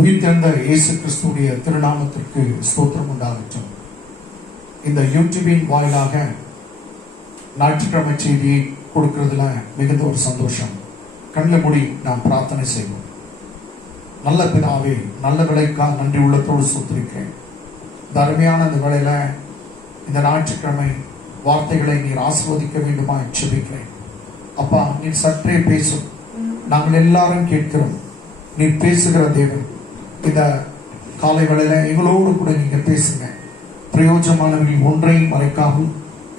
உயிர்த்தெழுந்த இயேசு கிறிஸ்துடைய திருநாமத்திற்கு ஸ்தோத்திரம் உண்டாகட்டும். இந்த யூடியூபின் வாயிலாக ஞாயிற்றுக்கிழமை செய்தியை கொடுக்கிறதுல மிகுந்த ஒரு சந்தோஷம். கண்ணில் மூடி நாம் பிரார்த்தனை செய்வோம். நல்ல பிதாவே, நல்ல விலைக்காக நன்றி உள்ளத்தோடு ஸ்தோத்திரிக்கிறேன். இந்த அருமையான இந்த வேளையில இந்த ஞாயிற்றுக்கிழமை வார்த்தைகளை நீர் ஆசீர்வதிக்க வேண்டுமா ஜெபிக்கிறேன். அப்பா, நீர் சற்றே பேசும், நாங்கள் எல்லாரும் கேட்கிறோம். நீர் பேசுகிற தேவன், இந்த காலை வேளையில எங்களோடு கூட நீங்க பேசுங்க. பிரயோஜனமானவர்கள் ஒன்றையும் மறைக்காமல்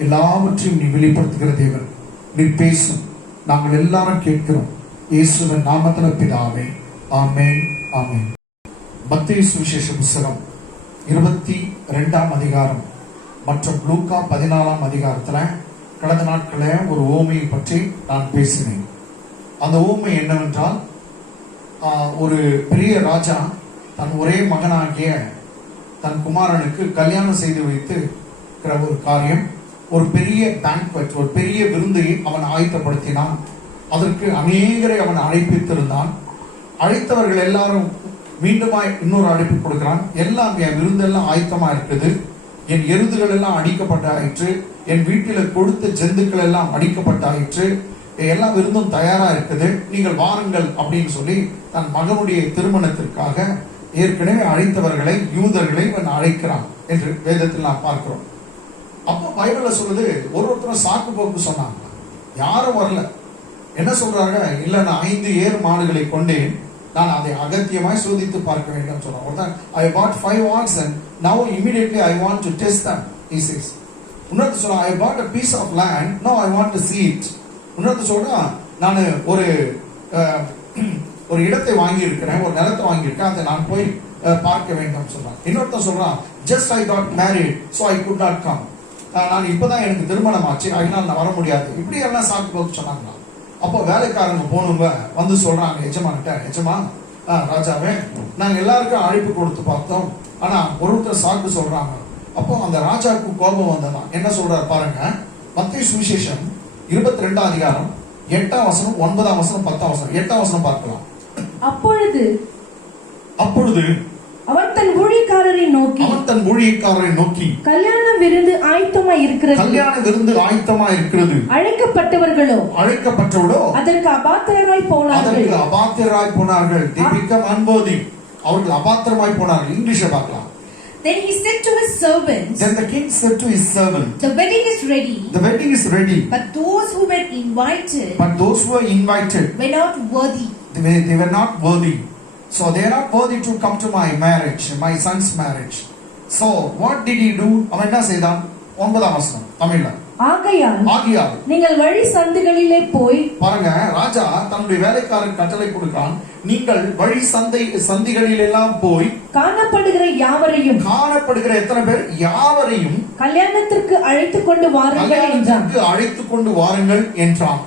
எல்லாவற்றையும் நீ வெளிப்படுத்துகிற தேவன், நீர் பேசும். நாங்கள் எல்லாரும் கேட்கிறோம். இயேசுவின் நாமத்தில் பிதாவே, ஆமென், ஆமென். மத்தேயு சுவிசேஷ புத்தகம் 22ஆம் அதிகாரம் மற்றும் லூக்கா 14ஆம் அதிகாரத்துல கடந்த நாட்களில் ஒரு ஓமையை பற்றி நான் பேசினேன். அந்த ஓமை என்னவென்றால், ஒரு பெரிய ராஜா தன் ஒரே மகனாகிய தன் குமாரனுக்கு கல்யாணம் செய்து வைத்து ஒரு காரியம், ஒரு பெரிய பேங்க்வெட், ஒரு பெரிய விருந்தை அவன் ஆயத்தப்படுத்தினான். அதற்கு அநேகரை அவன் அழைப்பித்திருந்தான். அழைத்தவர்கள் எல்லாரும் மீண்டுமாய் இன்னொரு அழைப்பு கொடுக்கிறான். எல்லாம் என் விருந்தெல்லாம் ஆயத்தமா இருக்குது, என் எருதுகள் எல்லாம் அடிக்கப்பட்டாயிற்று, என் வீட்டில கொடுத்த ஜந்துக்கள் எல்லாம் அடிக்கப்பட்டாயிற்று, எல்லாம் விருந்தும் தயாரா இருக்குது, நீங்கள் வாருங்கள் அப்படின்னு சொல்லி தன் மகனுடைய திருமணத்திற்காக ஏற்கனவே அழைத்தவர்களை, யூதர்களை இவன் அழைக்கிறான் என்று வேதத்தில் நாம் பார்க்கிறோம். அப்போ பைபிள்ல சொல்லுது, ஒருத்தரும் சாக்கு போக்கு சொன்னாங்க, யாரும் வரல. என்ன சொல்றாங்க? இல்ல, நான் 5 ஏர் மாடுகளை கொண்டேன், நான் அதை அகத்தியமாய் சோதித்து பார்க்க வேண்டும் சொல்றான். ஒருத்தன், I bought 5 oxen, now immediately I want to test them, he says. இன்னொருத்தர் சொல்றான், I bought a piece of land, now I want to see it. இன்னொருத்தர் சொல்றான், நான் ஒரு இடத்தை வாங்கி இருக்கிறேன், ஒரு நிலத்தை வாங்கி இருக்கேன், அதை நான் போய் பார்க்க வேண்டும் சொல்றான். இன்னொருத்தர் சொல்றான், just I got married, so I could not come. நான் இப்பதான் எனக்கு திருமணம் ஆச்சு, அதனால நான் வர முடியாது. இப்படி எல்லாம் சாக்கு போக்கு சொன்னாங்க. அப்போ வேலைக்காரங்க போனவங்க வந்து சொல்றாங்க எஜமான்கிட்ட, எஜமான், ராஜாவே, நாங்க எல்லாருக்கும் அழைப்பு கொடுத்து பார்த்தோம், ஆனா ஒருத்தர் சாக்கு சொல்றாங்க. அப்போ அந்த ராஜாவுக்கு கோபம் வந்ததான். என்ன சொல்றாரு பாருங்க, மத்தேயு சுவிசேஷம் 22ஆம் அதிகாரம் 8ஆம் வசனம், 9ஆம் வசனம், 10ஆம் வசனம். 8ஆம் வசனம் பார்க்கலாம். அப்பொழுது அவன் தன் ஊழியக்காரரை நோக்கி, கல்யாண விருந்து ஆயத்தமாய் இருக்கிறது, அழைக்கப்பட்டவர்களோ அதற்கு அபாத்திரராய் போனார்கள். They become unworthy. அவர்கள் அபாத்திரமாய் போனார்கள். இங்கிலீஷை பார்க்கலாம். Then he said to his servants, Then the king said to his servant, The wedding is ready, but those who were invited were not worthy. They were not worthy. So they are not worthy to come to my marriage, my son's marriage. So what did he do? அவன் என்ன செய்தான்? 9ஆம் வசனம் தமிழ்ல. ஆகையால் நீங்கள் வழி சந்துகளிலே போய், பாருங்க, ராஜா தன்னுடைய வேலைக்காரன் கட்டளை கொடுக்கிறான், நீங்கள் வழி சந்திகளில் எல்லாம் போய் காணப்படுகிற எத்தனை பேர் யாவரையும் கல்யாணத்திற்கு அழைத்துக் கொண்டு வாருங்கள் என்றான்.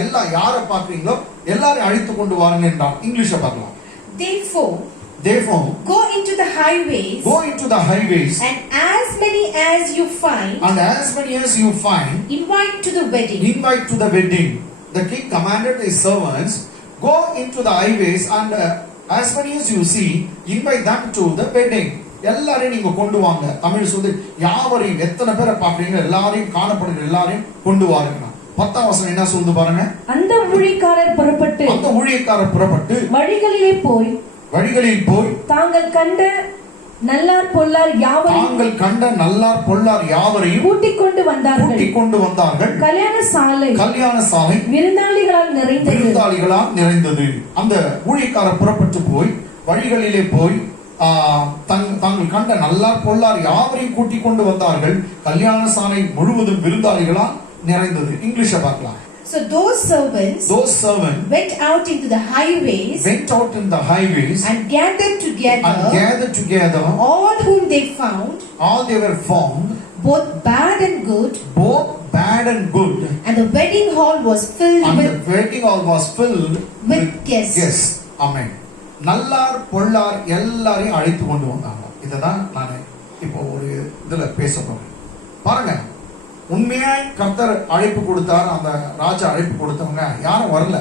எல்லாம் யாரை பார்க்கிறீங்களோ எல்லாரையும் அழைத்துக் கொண்டு வாருங்கள் என்றான். இங்கிலீஷ பார்க்கலாம். Therefore, go into the highways, and as many as you find, invite to the wedding. The king commanded his servants, go into the highways, and as many as you see, invite them to the wedding. எல்லாரையும் நீங்க கொண்டு வாங்க. தமிழ் சொல்லி யாவரையும், எத்தனை பேரை பாக்குறீங்க எல்லாரையும், காணப்படுகிற எல்லாரையும் கொண்டு வாருங்க. 10ஆம் வசனம் என்ன சொல்லுது பாருங்க. அந்த ஊழியக்காரர் புறப்பட்டு வழிகளில் போய் தாங்கள் கண்ட நல்லார் பொல்லார் யாவரையும் கூட்டிக் கொண்டு வந்தார்கள். கல்யாண சாலை விருந்தாளிகளால் நிறைந்தது. அந்த ஊழியக்காரர் புறப்பட்டு போய் வழிகளிலே போய் தாங்கள் கண்ட நல்லார் பொல்லார் யாவரையும் கூட்டிக் கொண்டு வந்தார்கள். கல்யாண சாலை முழுவதும் விருந்தாளிகளால் நிறைந்தது. இங்கிலீஷ பார்க்கலாம். So those servants went out into the highways and gathered together all whom they found, both bad and good, and the wedding hall was filled with guests. Amen. நல்லார் பொல்லார் எல்லாரையும் அழைத்து கொண்டு வந்தாங்க. இததான் நான் இப்போ ஒரு இதுல பேச போறேன். பாருங்க, உண்மையாய் கர்த்தர் அழைப்பு கொடுத்தார். அந்த ராஜா அழைப்பு கொடுத்தவங்க யாரும் வரல.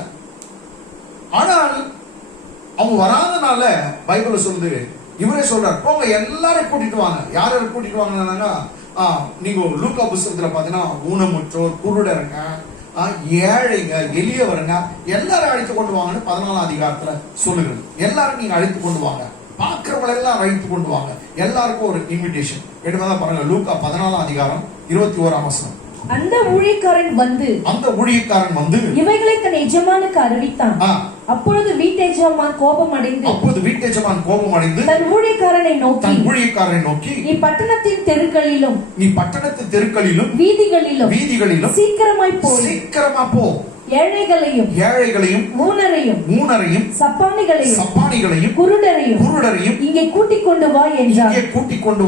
ஆனால் அவங்க வராதனால பைபிள் சொல்லுது, இவரே சொல்றார், போங்க எல்லாரையும் கூட்டிட்டு வாங்க. யாரை கூட்டிட்டு வாங்கினாங்க? நீங்க லூக்கா புத்தகத்துல பாத்தீங்கன்னா ஊனமுற்றோர், குருடருங்க, ஏழைங்க, எளியவருங்க எல்லாரும் அழைத்து கொண்டு வாங்கன்னு 14ஆம் அதிகாரத்துல சொல்லுகிறது. எல்லாரும் நீங்க அழைத்து கொண்டு வாங்க, பாக்குறவங்களை எல்லாம் அழைத்து கொண்டு வாங்க, எல்லாருக்கும் ஒரு இன்விடேஷன். எடுப்பதான் பாருங்க, லூக்கா 14ஆம் அதிகாரம் 21ஆம் வசனம். அந்த ஊழியக்காரன் வந்து இவைகளை தன் எஜமானுக்கு அறிவித்தான். அப்பொழுது வீட்டெஜமான் கோபம் அடைந்து தன் ஊழியக்காரனை நோக்கி நீ பட்டணத்தின் தெருக்களிலும் வீதிகளிலும் சீக்கிரமா போ, ஏழைகளையும் ஊனரையும் சப்பானிகளையும் குருடரையும் இங்கே கூட்டிக் கொண்டு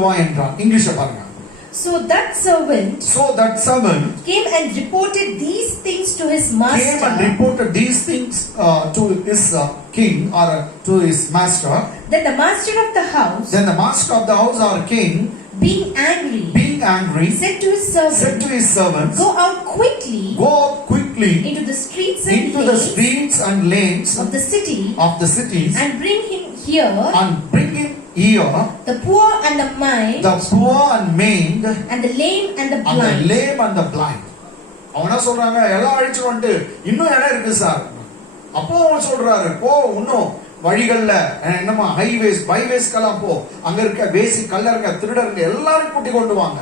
வா என்றார். இங்கிலீஷ்ல பாருங்க. So that servant came and reported these things to his master. King or to his master. Then the master of the house or king, being angry, said to his servant, Go out quickly into the streets and lanes of the cities and bring him here the poor and the maimed and the lame and the blind. அவனா சொல்றாங்க, எல்லாம் அழிச்சு வந்துட்டு இன்னும் இடம் இருக்கு sir. அப்போ அவன் சொல்றாரு, போ இன்னும் வழிகள்ல என்னமா பைவேஸ்க்கெல்லாம் போ, அங்க இருக்க வேசி கல்லருங்க திருடருங்க எல்லாரும் கூட்டி கொண்டு வாங்க,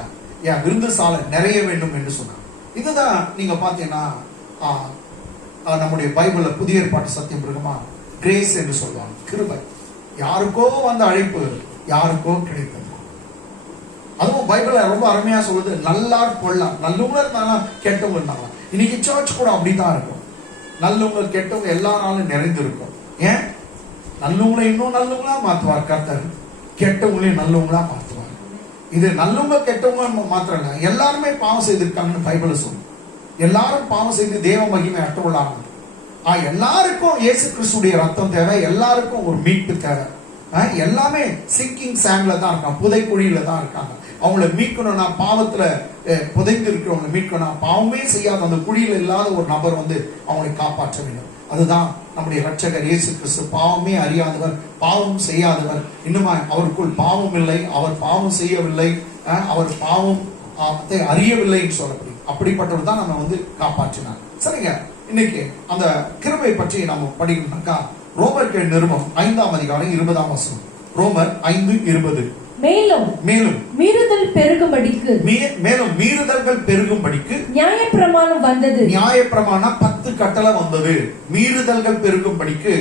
என் விருந்து சாலை நிறைய வேண்டும் என்று சொன்னாங்க. இதுதான் நீங்க பாத்தீங்கன்னா நம்முடைய பைபிள்ல புதிய ஏற்பாட்டு சத்தியம் இருக்குமா, கிரேஸ் என்று சொல்லுவாங்க, கிருபை. யாருக்கோ வந்த அழைப்பு யாருக்கோ கிடைத்தது. அதுவும் பைபிள்ல ரொம்ப அருமையா சொல்லுது, நல்லார் பொல்லார், நல்லவங்க இருந்தாலும் கெட்டவங்க இருந்தாங்களா. இன்னைக்கு சர்ச் கூட அப்படிதான் இருக்கும், நல்லவங்க கெட்டவங்க எல்லா நாளும் நிறைந்து இருக்கும். ஏன்? நல்லவங்களை இன்னும் நல்லவங்களா மாத்துவார் கர்த்தர், கெட்டவங்களையும் நல்லவங்களா மாத்துவார். இது நல்லவங்க கெட்டவங்க மாத்திரம் இல்ல, எல்லாருமே பாவம் செய்திருக்காங்கன்னு பைபிள் சொல்லும். எல்லாரும் பாவம் செய்து தேவ மகிமை அற்றவர்களாங்க. எல்லாருக்கும் இயேசு கிறிஸ்துடைய ரத்தம் தேவை, எல்லாருக்கும் ஒரு மீட்பு தேவை. எல்லாமே சிங்கிங் சாங்ல தான் இருக்காங்க, புதைக்குழியில தான் இருக்காங்க. அவங்கள மீட்கணும்னா, பாவத்துல புதைந்து இருக்கிறவங்களை மீட்கணும், பாவமே செய்யாத அந்த குழியில இல்லாத ஒரு நபர் வந்து அவங்களை காப்பாற்ற வேண்டும். அதுதான் நம்முடைய இரட்சகர் இயேசு கிறிஸ்து. பாவமே அறியாதவர், பாவம் செய்யாதவர், இன்னுமா அவருக்குள் பாவம் இல்லை, அவர் பாவம் செய்யவில்லை, அவர் பாவம் அறியவில்லைன்னு சொல்லப்படி அப்படிப்பட்டவர் தான் நம்ம வந்து காப்பாற்றினார். சரிங்க, இன்னைக்கு அந்த கிருபை பற்றி நம்ம படிக்கணும்னாக்கா ரோமர் நிருபம் 5ஆம் அதிகாரம் 20ஆம் வசனம். ரோமர் 5:20. மேலும் மீறுதல்கள் பெருகும்படிக்கு நியாயப்பிரமாணம் வந்தது. நியாயப்பிரமாணம் 10 கட்டளை வந்தது. மீறுதல்கள் பெருகும்படிக்கு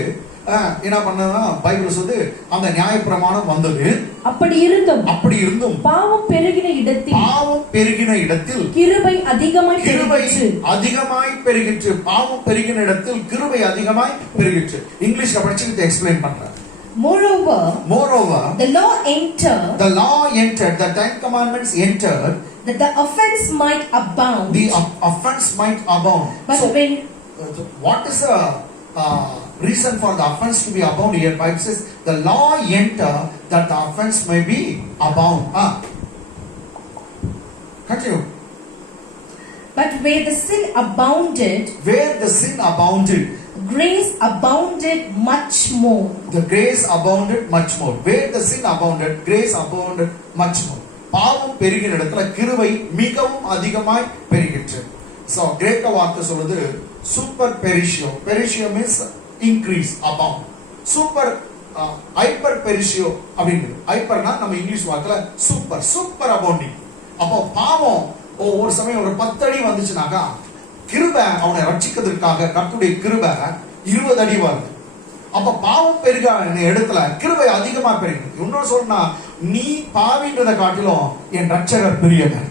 என்ன பண்ணா பைபிள் சொல்லுது, அந்த நியாயப்பிரமாணம் வந்தது. அப்படி இருந்தும் பாவம் பெருகின இடத்தில் கிருபை அதிகமாய் பெருகிற்று. பாவம் பெருகின இடத்தில் கிருபை அதிகமாய் பெருகிற்று. இங்கிலீஷ்ல படிச்சுட்டு எக்ஸ்பிளைன் பண்றேன். Moreover, the law entered, the 10 commandments entered, that the offense might abound. But so, what is the reason for the offense to be abound here? Bible says the law entered that the offense may be abound. Continue. But where the sin abounded, grace abounded much more. The grace abounded much more. Where the sin abounded, grace abounded much more. பாவம் பெருகின இடத்துல கிருபை மிகவும் அதிகமாய் பெருகிற்று. So கிரேக்க வார்த்தை சொல்லுது super பெரிஷியோ. பெரிஷியோ means increase, abound. Super hyper பெரிஷியோ அப்படின்னு. ஹைப்பர்னா நம்ம இங்கிலீஷ் வார்த்தையில சூப்பர் அபவுண்டிங். அப்போ பாவம் ஒரு சமயம் ஒரு 10 அடி வந்துச்சுனாக்கா, கிருபை அவனை ரட்சிக்கிறதுக்காக கர்த்தருடைய கிருபை 20 அடி வருது. அப்ப பாவம் பெருக இடத்துல கிருபை அதிகமா பெருகுது. இன்னொரு சொன்னா, நீ பாவின்றதை காட்டிலும் என் ரட்சகர் பெரியவர்,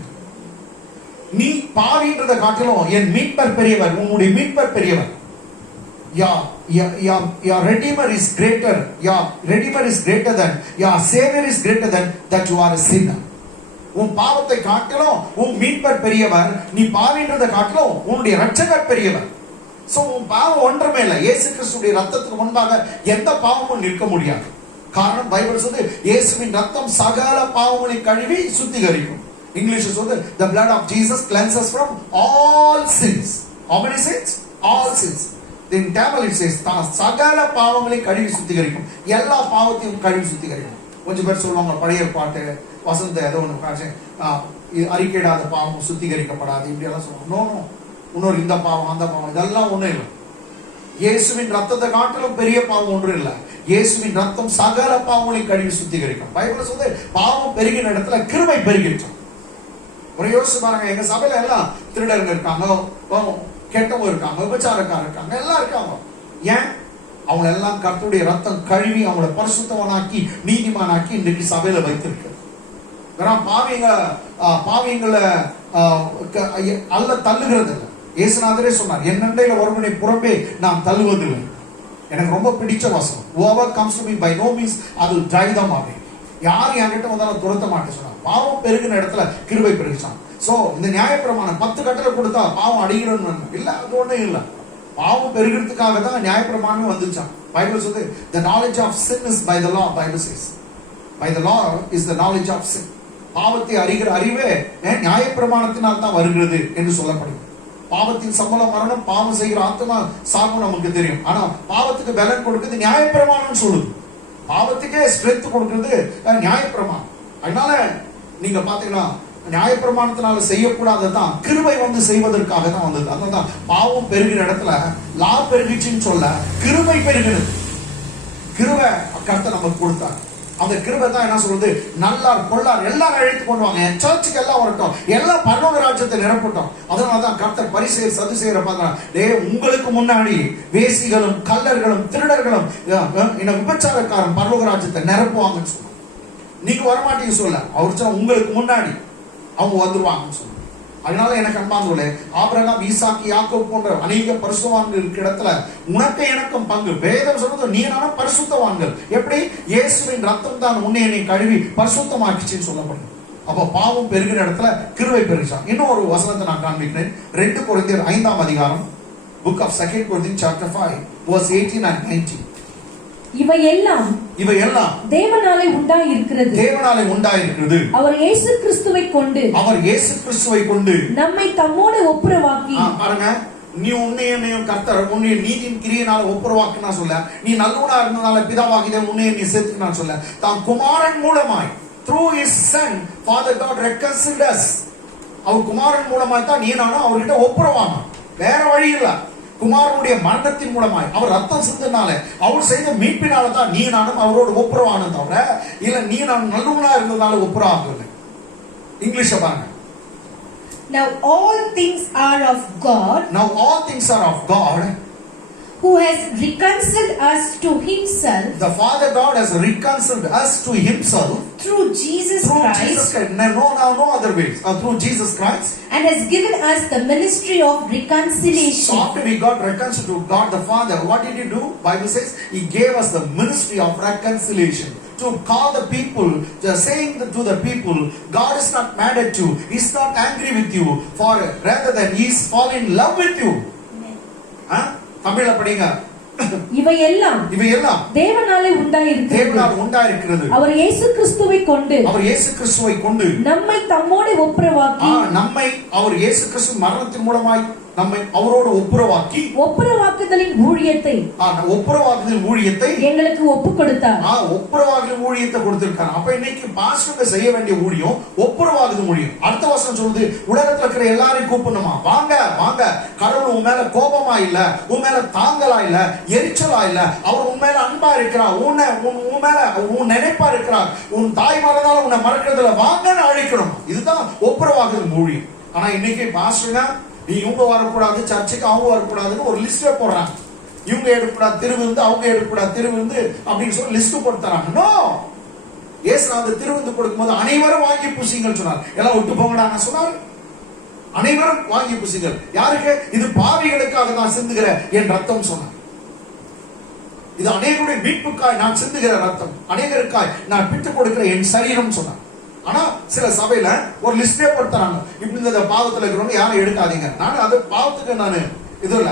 நீ பாவின்றதை காட்டிலும் என் மீட்பர் பெரியவர், உன்னுடைய மீட்பர் பெரியவர். Your redeemer is greater. Your redeemer is greater than, your savior is greater than that you are a sinner. உன் பாவத்தை காட்டிலும் உன் மீட்பர் பெரியவர், நீ பாவின்றதை காட்டிலும் உன்னுடைய இரட்சகர் பெரியவர். சோ உன் பாவம் ஒன்றுமே இல்லை. இயேசு கிறிஸ்துவின் ரத்தத்துக்கு முன்பாக எந்த பாவமும் நிற்க முடியாது. காரணம் பைபிள் சொல்லுது, இயேசுவின் ரத்தம் சகல பாவங்களை கழுவி சுத்திகரிக்கும். இங்கிலீஷ்ல சொல்லுது, the blood of Jesus cleanses from all sins. How many sins? All sins. in Tamil it says சகல பாவங்களை கழுவி சுத்திகரிக்கும். எல்லா பாவத்தையும் கழுவி சுத்திகரிக்கும். கொஞ்சம் பேர் சொல்லுவாங்க பழைய பாட்டு வசந்த ஏதோ ஒன்று காட்சி அறிக்கையிடாத பாவம் சுத்திகரிக்கப்படாது இப்படி எல்லாம் சொல்லுவாங்க. இன்னொரு இந்த பாவம் அந்த பாவம் இதெல்லாம் ஒண்ணும் இல்லை. இயேசுவின் ரத்தத்தை காட்டிலும் பெரிய பாவம் ஒன்று இல்லை. இயேசுவின் ரத்தம் சகல பாவங்களை கழுவி சுத்திகரிக்கும். பைபிள் சொல்லுது பாவம் பெருகின இடத்துல கிருபை பெருகிட்டு. ஒரு யோசிச்சு பாருங்க, எங்க சபையில எல்லாம் திருடருங்க இருக்காங்க, கெட்டவங்க இருக்காங்க, விபச்சாரக்காரர் இருக்காங்க, எல்லாம் இருக்காங்க. ஏன்? அவங்க எல்லாம் கர்த்தருடைய ரத்தம் கழுவி அவங்கள பரிசுத்தவனாக்கி நீதிமானாக்கி இன்றைக்கு சபையில வைத்திருக்கு. பாவியங்களை அல்ல தள்ளுகிறது இல்லை. இயேசுநாதரே சொன்னார், என் நண்டையில ஒருவனை புறம்பே நான் தள்ளுவதில்லை. எனக்கு ரொம்ப பிடிச்ச வசனம், whoever comes to me by no means I will drive them away. யார் என்கிட்ட வந்தாலும் துரத்த மாட்டேன் சொன்னார். பாவம் பெருகின இடத்துல கிருபை பெருகிச்சான். சோ இந்த நியாயப்பிரமாணம் 10 கட்டளை கொடுத்தா பாவம் அடிக்கிறோன்னு இல்ல, அது ஒண்ணும் இல்ல. பாவம் பெருகிறதுக்காக தான் நியாயப்பிரமாணமே வந்துச்சான். பைபிள் சொல்லுது the knowledge of sin is by the law. Bible says by the law is the knowledge of sin. பாவத்தை அறிகிற அறிவே நியாயப்பிரமாணத்தினால் தான் வருகிறது என்று சொல்லப்படுது. பாவத்தின் சம்பளம் மரணம், பாவம் செய்கிற ஆத்மா சாவு நமக்கு தெரியும். ஆனா பாவத்துக்கு பலன் கொடுக்கிறது நியாயப்பிரமாணம் சொல்லுது. பாவத்துக்கே ஸ்ட்ரென்த் கொடுக்கிறது நியாயப்பிரமாணம். அதனால நீங்க பாத்தீங்கன்னா நியாயப்பிரமாணத்தினால செய்யக்கூடாததான் கிருபை வந்து செய்வதற்காக தான் வந்தது. அதனாலதான் பாவம் பெருகிற இடத்துல லா பெருகிச்சுன்னு சொல்ல கிருபை பெருகிறது. கிருபை கர்த்தர் நமக்கு கொடுத்தார். அந்த கிருபை தான் என்ன சொல்றது, நல்லார் பொல்லார் எல்லாரும் அழைத்து கொண்டு வாங்க, சர்ச்சுக்கு எல்லாம் வரட்டும், எல்லாம் பரலோக ராஜ்யத்தை நிரப்பட்டும். அதனாலதான் கர்த்தர் பரிசேயர் சதுசேயரை பார்க்கிறார். உங்களுக்கு முன்னாடி வேசிகளும் கள்ளர்களும் திருடர்களும் விபச்சாரக்காரன் பரலோக ராஜ்யத்தை நிரப்புவாங்கன்னு சொன்னார். நீங்க வரமாட்டீங்க சொல்ல, அவர் உங்களுக்கு முன்னாடி அவங்க வந்துருவாங்கன்னு சொன்னார். அதனால எனக்கு அன்பானவர்களே, ஆபிரகாம், ஈசாக்கு, யாக்கோபு போன்ற அநேக பரிசுத்தவான்கள் இருக்கிற இடத்துல உனக்கு எனக்கும் பங்கு. வேதம் சொல்றது நீ நானும் பரிசுத்தவான்கள். எப்படி? இயேசுவின் ரத்தம் தான் உன்னை என்னை கழுவி பரிசுத்தமாக்கிச்சுன்னு சொல்லப்படுது. அப்ப பாவம் பெருகிற இடத்துல கிருபை பெருகிச்சான். இன்னும் ஒரு வசனத்தை நான் காண்பிக்கிறேன். 2 கொரிந்தியர் 5ஆம் அதிகாரம், book of 2 Corinthians chapter 5 verse 18 and 19. இவையெல்லாம் தேவனாலே உண்டாயிருக்கிறது. அவர் இயேசு கிறிஸ்துவை கொண்டு நம்மை தம்மோடு ஒப்புரவாக்கி. பாருங்க, நீ உன்னை என்னையும் கர்த்தர் உன்னை நீதியின் கிரியையினால ஒப்புரவாக்கினா சொல்ல, நீ நல்லவனா இருந்தனால பிதாவாகிய உன்னை நீ சேர்த்துக்கினா சொல்ல, தான் குமாரன் மூலமாய் through his son Father God reconciled us. அவர் குமாரன் மூலமாய் தான் நீ நானும் அவர்கிட்ட ஒப்புரவானோம். வேற வழி இல்ல. குமாரனுடைய மரணத்தின் மூலமாய் அவர் ரத்தம் சிந்தினால அவர் செய்த மீட்பினால தான் நீ நானும் அவரோடு ஒப்புரவானோம். தவிர இல்ல நீ நான் நல்லவனா இருந்ததால ஒப்புரவாகல. இங்கிலீஷ்ல பாருங்க. Now all things are of God who has reconciled us to himself. The Father God has reconciled us to himself through Jesus Christ. No other ways. Through Jesus Christ. And has given us the ministry of reconciliation. So after we got reconciled to God the Father, what did he do? Bible says he gave us the ministry of reconciliation. To call the people, saying to the people, God is not mad at you. He is not angry with you. For rather than he is fallen in love with you. தமிழ்ல படிங்க. இவையெல்லாம் தேவனாலே உண்டாயிருக்கிறது. அவர் இயேசு கிறிஸ்துவை கொண்டு நம்மை தம்மோடு ஒப்புரவாக்கி. அவர் இயேசு கிறிஸ்து மரணத்தின் மூலமாய் நம்மை அவரோடு ஒப்புரவாக்குதலின் ஊழியத்தை எங்களுக்கு ஒப்புக் கொடுத்தார். ஒப்புரவாக்குதல் ஊழியத்தை கொடுத்திருக்கார். அப்ப இன்னைக்கு பாஸ்டர் செய்ய வேண்டிய ஊழியம் ஒப்புரவாக்குதல் ஊழியம். அடுத்த வசனம் சொல்லுது, உலகத்துல இருக்கிற எல்லாரையும் கூப்பிடணுமா, வாங்க வாங்க, கடவுள் உன் மேல கோபமா இல்ல, உன் மேல தாங்கலா இல்ல, எரிச்சலா இல்ல, அவர் உன் மேல அன்பா இருக்கிறார், உன் மேல உன் நினைப்பா இருக்கிறார், உன் தாய் மறந்தாலும் உன்னை மறக்கிறதுல வாங்கன்னு அழைக்கணும். இதுதான் ஒப்புரவாக்குதல் ஊழியம். ஆனா இன்னைக்கு பாஸ்டர்னா நீ இவங்க வரக்கூடாது, சர்ச்சுக்கு அவங்க வரக்கூடாதுன்னு ஒரு லிஸ்டே போடுறாங்க. இவங்க எடுக்கக்கூடாது திருவிருந்து, அவங்க எடுக்கக்கூடாது திருவிருந்து அப்படின்னு சொல்லி லிஸ்ட் போட்டு தராங்க. நோ, இயேசுநாதர் திருவிருந்து கொடுக்கும்போது அனைவரும் வாங்கி பூசிங்கள் சொன்னார். எல்லாம் விட்டு போங்கடா சொன்னார். அனைவரும் வாங்கி பூசிங்கள். யாருக்கு? இது பாவிகளுக்காக நான் சிந்துகிற என் ரத்தம் சொன்னார். இது அநேகருடைய மீட்புக்காய் நான் சிந்துகிற ரத்தம், அநேகருக்காய் நான் பிட்டு கொடுக்கிற என் சரீரம் சொன்னார். ஆனா சில சபையில ஒரு லிஸ்டே படுத்துறாங்க, இப்படி இந்த பாவத்துல இருக்கிறவங்க யாரும் எடுக்காதீங்க. நான் அது பாவத்துக்கு நான் இது இல்ல.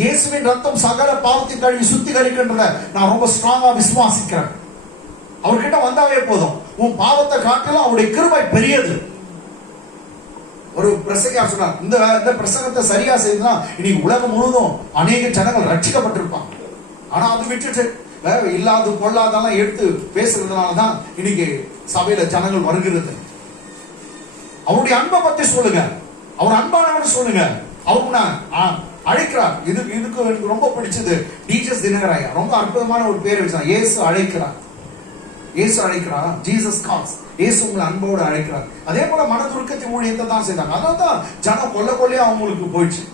இயேசுவின் ரத்தம் சகல பாவத்தின் கழுவி சுத்திகரிக்கின்றத நான் ரொம்ப ஸ்ட்ராங்கா விசுவாசிக்கிறேன். அவர்கிட்ட வந்தாவே போதும், உன் பாவத்தை காட்டிலும் அவருடைய கிருபை பெரியது. ஒரு ஒரு பிரசங்கியார் சொன்னார், இந்த பிரசங்கத்தை சரியா செய்தா இன்னைக்கு உலகம் முழுவதும் அநேக ஜனங்கள் ரட்சிக்கப்பட்டிருப்பாங்க. ஆனா அது விட்டுட்டு இல்லாத பொல்லாதெல்லாம் எடுத்து பேசுறதுனாலதான் இன்னைக்கு சபையில ஜனங்கள் வருகிறது. அவருடைய அன்பை பத்தி சொல்லுங்க, அவர் அன்பானவன் சொல்லுங்க. அவரு அழைக்கிறார். இதுக்கு எனக்கு ரொம்ப பிடிச்சது டீச்சர்ஸ் தினகராயா ரொம்ப அற்புதமான ஒரு பேர் வச்சார். இயேசு அழைக்கிறார். இயேசு அழைக்கிறார். Jesus calls. இயேசு உங்களை அன்போடு அழைக்கிறார். அதே போல மனதுருக்கத்தின் ஊழியத்தை தான் செய்தாங்க. அதனால்தான் ஜனம் கொள்ளையா அவங்களுக்கு போயிடுச்சு.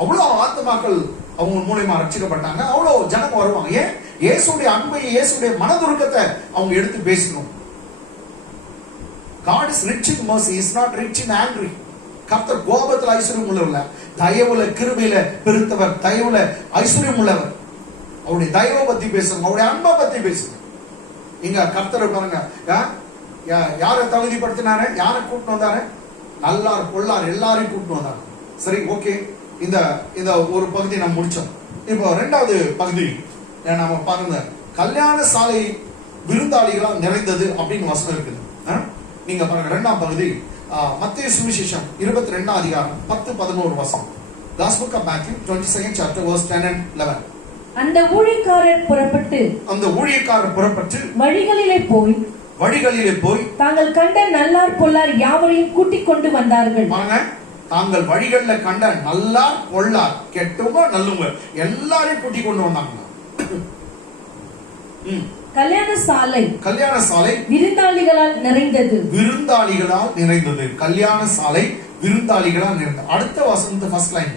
அவ்வளவு ஆத்மாக்கள் அவங்க மூலமா ரட்சிக்கப்பட்டாங்க. அவ்வளவு ஜனம் வருவாங்க. ஏன்? இயேசுடைய அன்பை, இயேசுடைய மனதுருக்கத்தை அவங்க எடுத்து பேசணும். God is rich in mercy, is not rich in anger. கர்த்தர் கோபத்தில் ஐஸ்வர்யம் உள்ளவர், தயவுல கிருபையில பெருத்தவர், தயவுல ஐஸ்வர்யம் உள்ளவர். அவருடைய தயவை பத்தி பேசணும், அவருடைய அன்பை பத்தி பேசணும். இங்க கர்த்தரை பாருங்க, யாரை தகுதிப்படுத்தினாரு, யாரை கூட்டிட்டு வந்தாரு? நல்லார் பொல்லார் எல்லாரையும் கூட்டிட்டு வந்தாரு. சரி, ஓகே. இந்த ஒரு பகுதி நம்ம முடிச்சோம். இப்போ ரெண்டாவது பகுதி நம்ம பாருங்க, கல்யாண சாலை விருந்தாளிகளால் நிறைந்தது அப்படின்னு வசனம் இருக்குது. நீங்க பாருங்க, இரண்டாம் பகுதி மத்தேயு சுவிசேஷம் 22 அதிகாரம் 10-11 வசனம். Gospel of Matthew 22nd chapter verse 10 and 11. அந்த ஊழியக்காரர் புறப்பட்டு வழிகளிலே போய் தாங்கள் கண்ட நல்லார் பொல்லார் யாவரையும் கூட்டிக் கொண்டு வந்தார்கள். தாங்கள் வழிகள்ல கண்ட நல்லார் பொல்லார், கெட்டவங்க நல்லவங்க எல்லாரையும் கூட்டிக் கொண்டு வந்தாங்க. கல்யாண சாலை விருந்தாளிகளால் நிறைந்தது. கல்யாண சாலை விருந்தாளிகளால் நிறைந்தது. அடுத்த வசனத்து ஃபர்ஸ்ட் லைன்,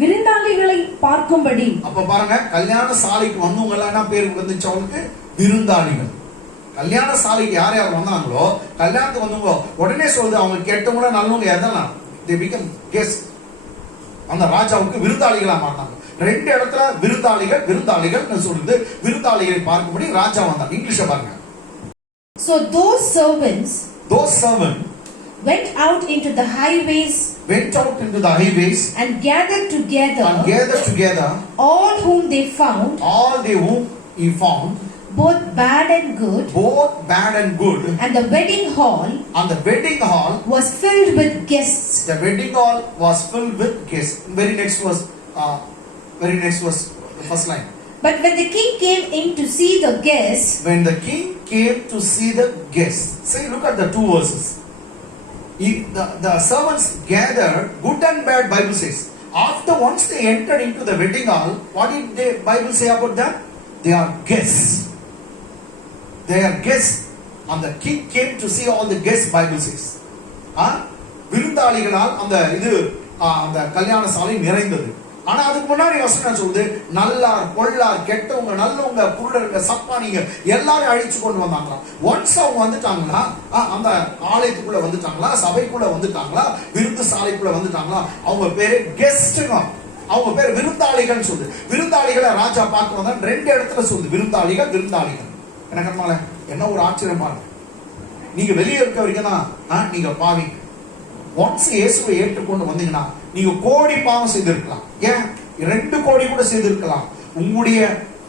விருந்தாளிகளை பார்க்கும்படி. அப்ப பாருங்க, கல்யாண சாலைக்கு வந்தவங்க எல்லாம் பேர் வந்துச்சு அவங்களுக்கு விருந்தாளிகள். கல்யாண சாலைக்கு யார் யார் வந்தாங்களோ, கல்யாணத்துக்கு வந்தவங்க உடனே சொல்லுது அவங்க கெட்டவங்க நல்லவங்க எதெல்லாம் they become guests. அந்த ராஜாவுக்கு விருந்தாளிகளா மாட்டாங்க. ரெண்டு இடத்துல விருந்தாளிகள் சொல்லுது. விருந்தாளிகளை பார்க்கும்படி ராஜா வந்தார். இங்கிலீஷ்ல பாருங்க. So those servants went out into the highways and gathered together all whom he found, both bad and good, and the wedding hall was filled with guests. Very next was the first line. But when the king came in to see the guests, say, look at the two verses. The servants gathered, good and bad, Bible says. After once they entered into the wedding hall, what did the Bible say about them? They are guests. And the king came to see all the guests, Bible says. விருந்தாளிகளால் அந்த கல்யாண சாலை நிறைந்தது. ஆனா அதுக்கு முன்னாடி வசனம் சொல்லுது, நல்லார் பொல்லார் கெட்டவங்க நல்லவங்க குருடருங்க சப்பானிங்க எல்லாரும் அழிச்சு கொண்டு வந்தாங்களா. ஒன்ஸ் அவங்க வந்துட்டாங்களா, அந்த ஆலயத்துக்குள்ள வந்துட்டாங்களா, சபைக்குள்ள வந்துட்டாங்களா, விருந்து சாலைக்குள்ள வந்துட்டாங்களா, அவங்க பேரு கெஸ்ட்ங்க, அவங்க பேர் விருந்தாளிகள் சொல்லுது. விருந்தாளிகளை ராஜா பார்க்க வந்தா ரெண்டு இடத்துல சொல்லுது, விருந்தாளிகள். எனக்கு என்ன ஒரு ஆச்சரியம் பாருங்க. நீங்க வெளியே இருக்க வரைக்கும் தான் நீங்க பாவீங்க. ஒன்ஸ் இயேசுவை ஏற்றுக்கொண்டு வந்தீங்கன்னா நீங்க கோடி பாவம் செய்திருக்கலாம். ஏன் 2 கோடி கூட செய்திருக்கலாம். உங்களுடைய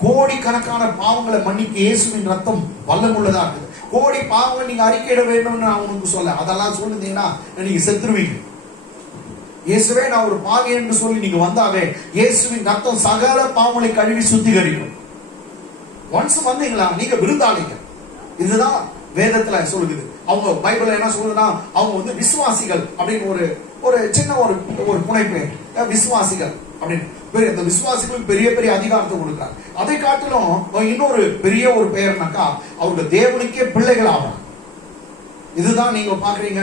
கோடிக்கணக்கான பாவங்களை மன்னிக்க இயேசுவின் ரத்தம் வல்லமுள்ளதா இருக்குது. கோடி பாவங்கள் நீங்க அறிக்கையிட வேண்டும்னு நான் உங்களுக்கு சொல்ல, அதெல்லாம் சொல்லிருந்தீங்கன்னா நீங்க செத்துருவீங்க. இயேசுவே நான் ஒரு பாவி என்று சொல்லி நீங்க வந்தாவே இயேசுவின் ரத்தம் சகல பாவங்களை கழுவி சுத்திகரிக்கும். ஒன்ஸ் வந்தீங்களா நீங்க விருந்தாளிங்க. இதுதான் வேதத்துல சொல்லுது. அவங்க பைபிள்ல என்ன சொல்லுதுன்னா, அவங்க விசுவாசிகள் அப்படின்னு ஒரு சின்ன ஒரு புனைப்பெயர், விசுவாசிகள் அப்படின்னு. இந்த விசுவாசிகளுக்கு பெரிய பெரிய அதிகாரத்தை கொடுக்கிறார். அதை காட்டிலும் இன்னொரு பெரிய ஒரு பெயர்னாக்கா அவங்க தேவனுக்கே பிள்ளைகள் ஆவாங்க. இதுதான் நீங்க பாக்குறீங்க.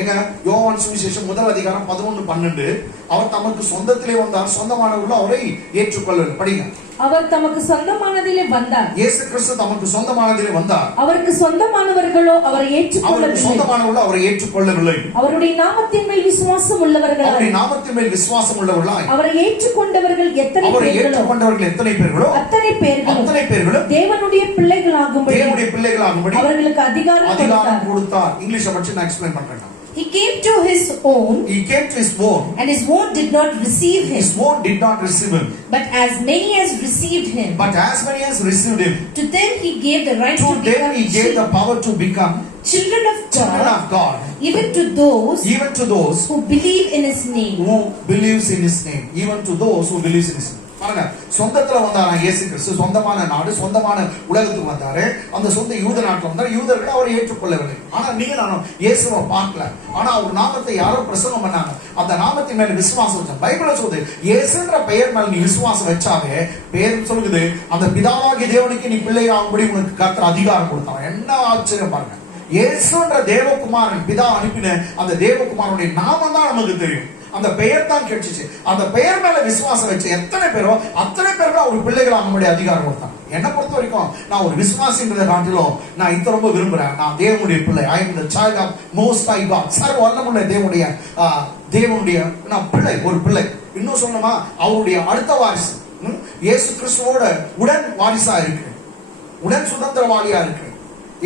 எங்க யோவான் சுவிசேஷம் 1 அதிகாரம் 11-12, அவர் தமக்கு சொந்தத்திலே வந்தார், சொந்தமானவர்கள் அவரை ஏற்றுக்கொள்ள. படிங்க. அவர் தமக்கு சொந்தமானதிலே வந்தார். இயேசு கிறிஸ்து தமக்கு சொந்தமானதிலே வந்தார். அவருக்கு சொந்தமானவர்களோ அவரை ஏற்றுக்கொள்ளவில்லை. அவருடைய நாமத்தின் மேல் விசுவாசம் உள்ளவர்களாய் அவரை ஏற்றுக்கொண்டவர்கள் எத்தனை பேர்களோ அத்தனை பேர்களும் தேவனுடைய பிள்ளைகளாகும்படி அவர்களுக்கு அதிகாரம் கொடுத்தார். இங்கிலீஷை பற்றி நான் எக்ஸ்பிளைன் பண்றேன். He came to his own. He came to his own. And his own did not receive him. His own did not receive him. But as many as received him. But as many as received him. To them he gave the right to to become. them he gave the power to become children of God. Children of God. Even to those. Even to those. Who believe in his name. Who believes in his name. Even to those who believes in his name. பாருங்க, சொந்தத்துல வந்தாரா இயேசு கிறிஸ்து. சொந்தமான நாடு, சொந்தமான உலகத்துக்கு வந்தாரு. அந்த சொந்த யூத நாட்டுல வந்தாரு. யூதர்கள் அவரை ஏற்றுக்கொள்ளவில்லை. ஆனா நீங்க நானும் இயேசுவை பார்க்கல. ஆனா அவர் நாமத்தை யாரோ பிரசங்கம் பண்ணாங்க. அந்த நாமத்தின் மேல விசுவாசம் வச்சாங்க. பைபிள்ல சொல்லுது, இயேசுன்ற பெயர் மேல நீ விசுவாசம் வச்சாவே, பேர் சொல்லுது, அந்த பிதாவாகிய தேவனுக்கு நீ பிள்ளையாகும்படி உனக்கு கர்த்தர் அதிகாரம் கொடுத்தாங்க. என்ன ஆச்சரியம் பாருங்க. இயேசுன்ற தேவகுமாரன், பிதா அனுப்பின அந்த தேவகுமாரனுடைய நாமம் தான் நமக்கு தெரியும். அந்த பெயர் தான் கிடைச்சிச்சு. அந்த பெயர் மேல விசுவாசம் வச்சு எத்தனை பேரோ அத்தனை பேருக்கு அவர் பிள்ளைகள் நம்முடைய அதிகாரம் கொடுத்தாங்க. என்னை பொறுத்த வரைக்கும் நான் ஒரு விசுவாசின்றதை காட்டிலும் நான் இதை ரொம்ப விரும்புறேன். நான் தேவனுடைய பிள்ளை. I am the child of most high God. சர்வ வல்லமையுள்ள தேவனுடைய நான் பிள்ளை, ஒரு பிள்ளை. இன்னும் சொல்லணுமா, அவருடைய அடுத்த வாரிசு இயேசு கிறிஸ்துவோட உடன் வாரிசா இருக்கு, உடன் சுதந்திரவாளியா இருக்கு.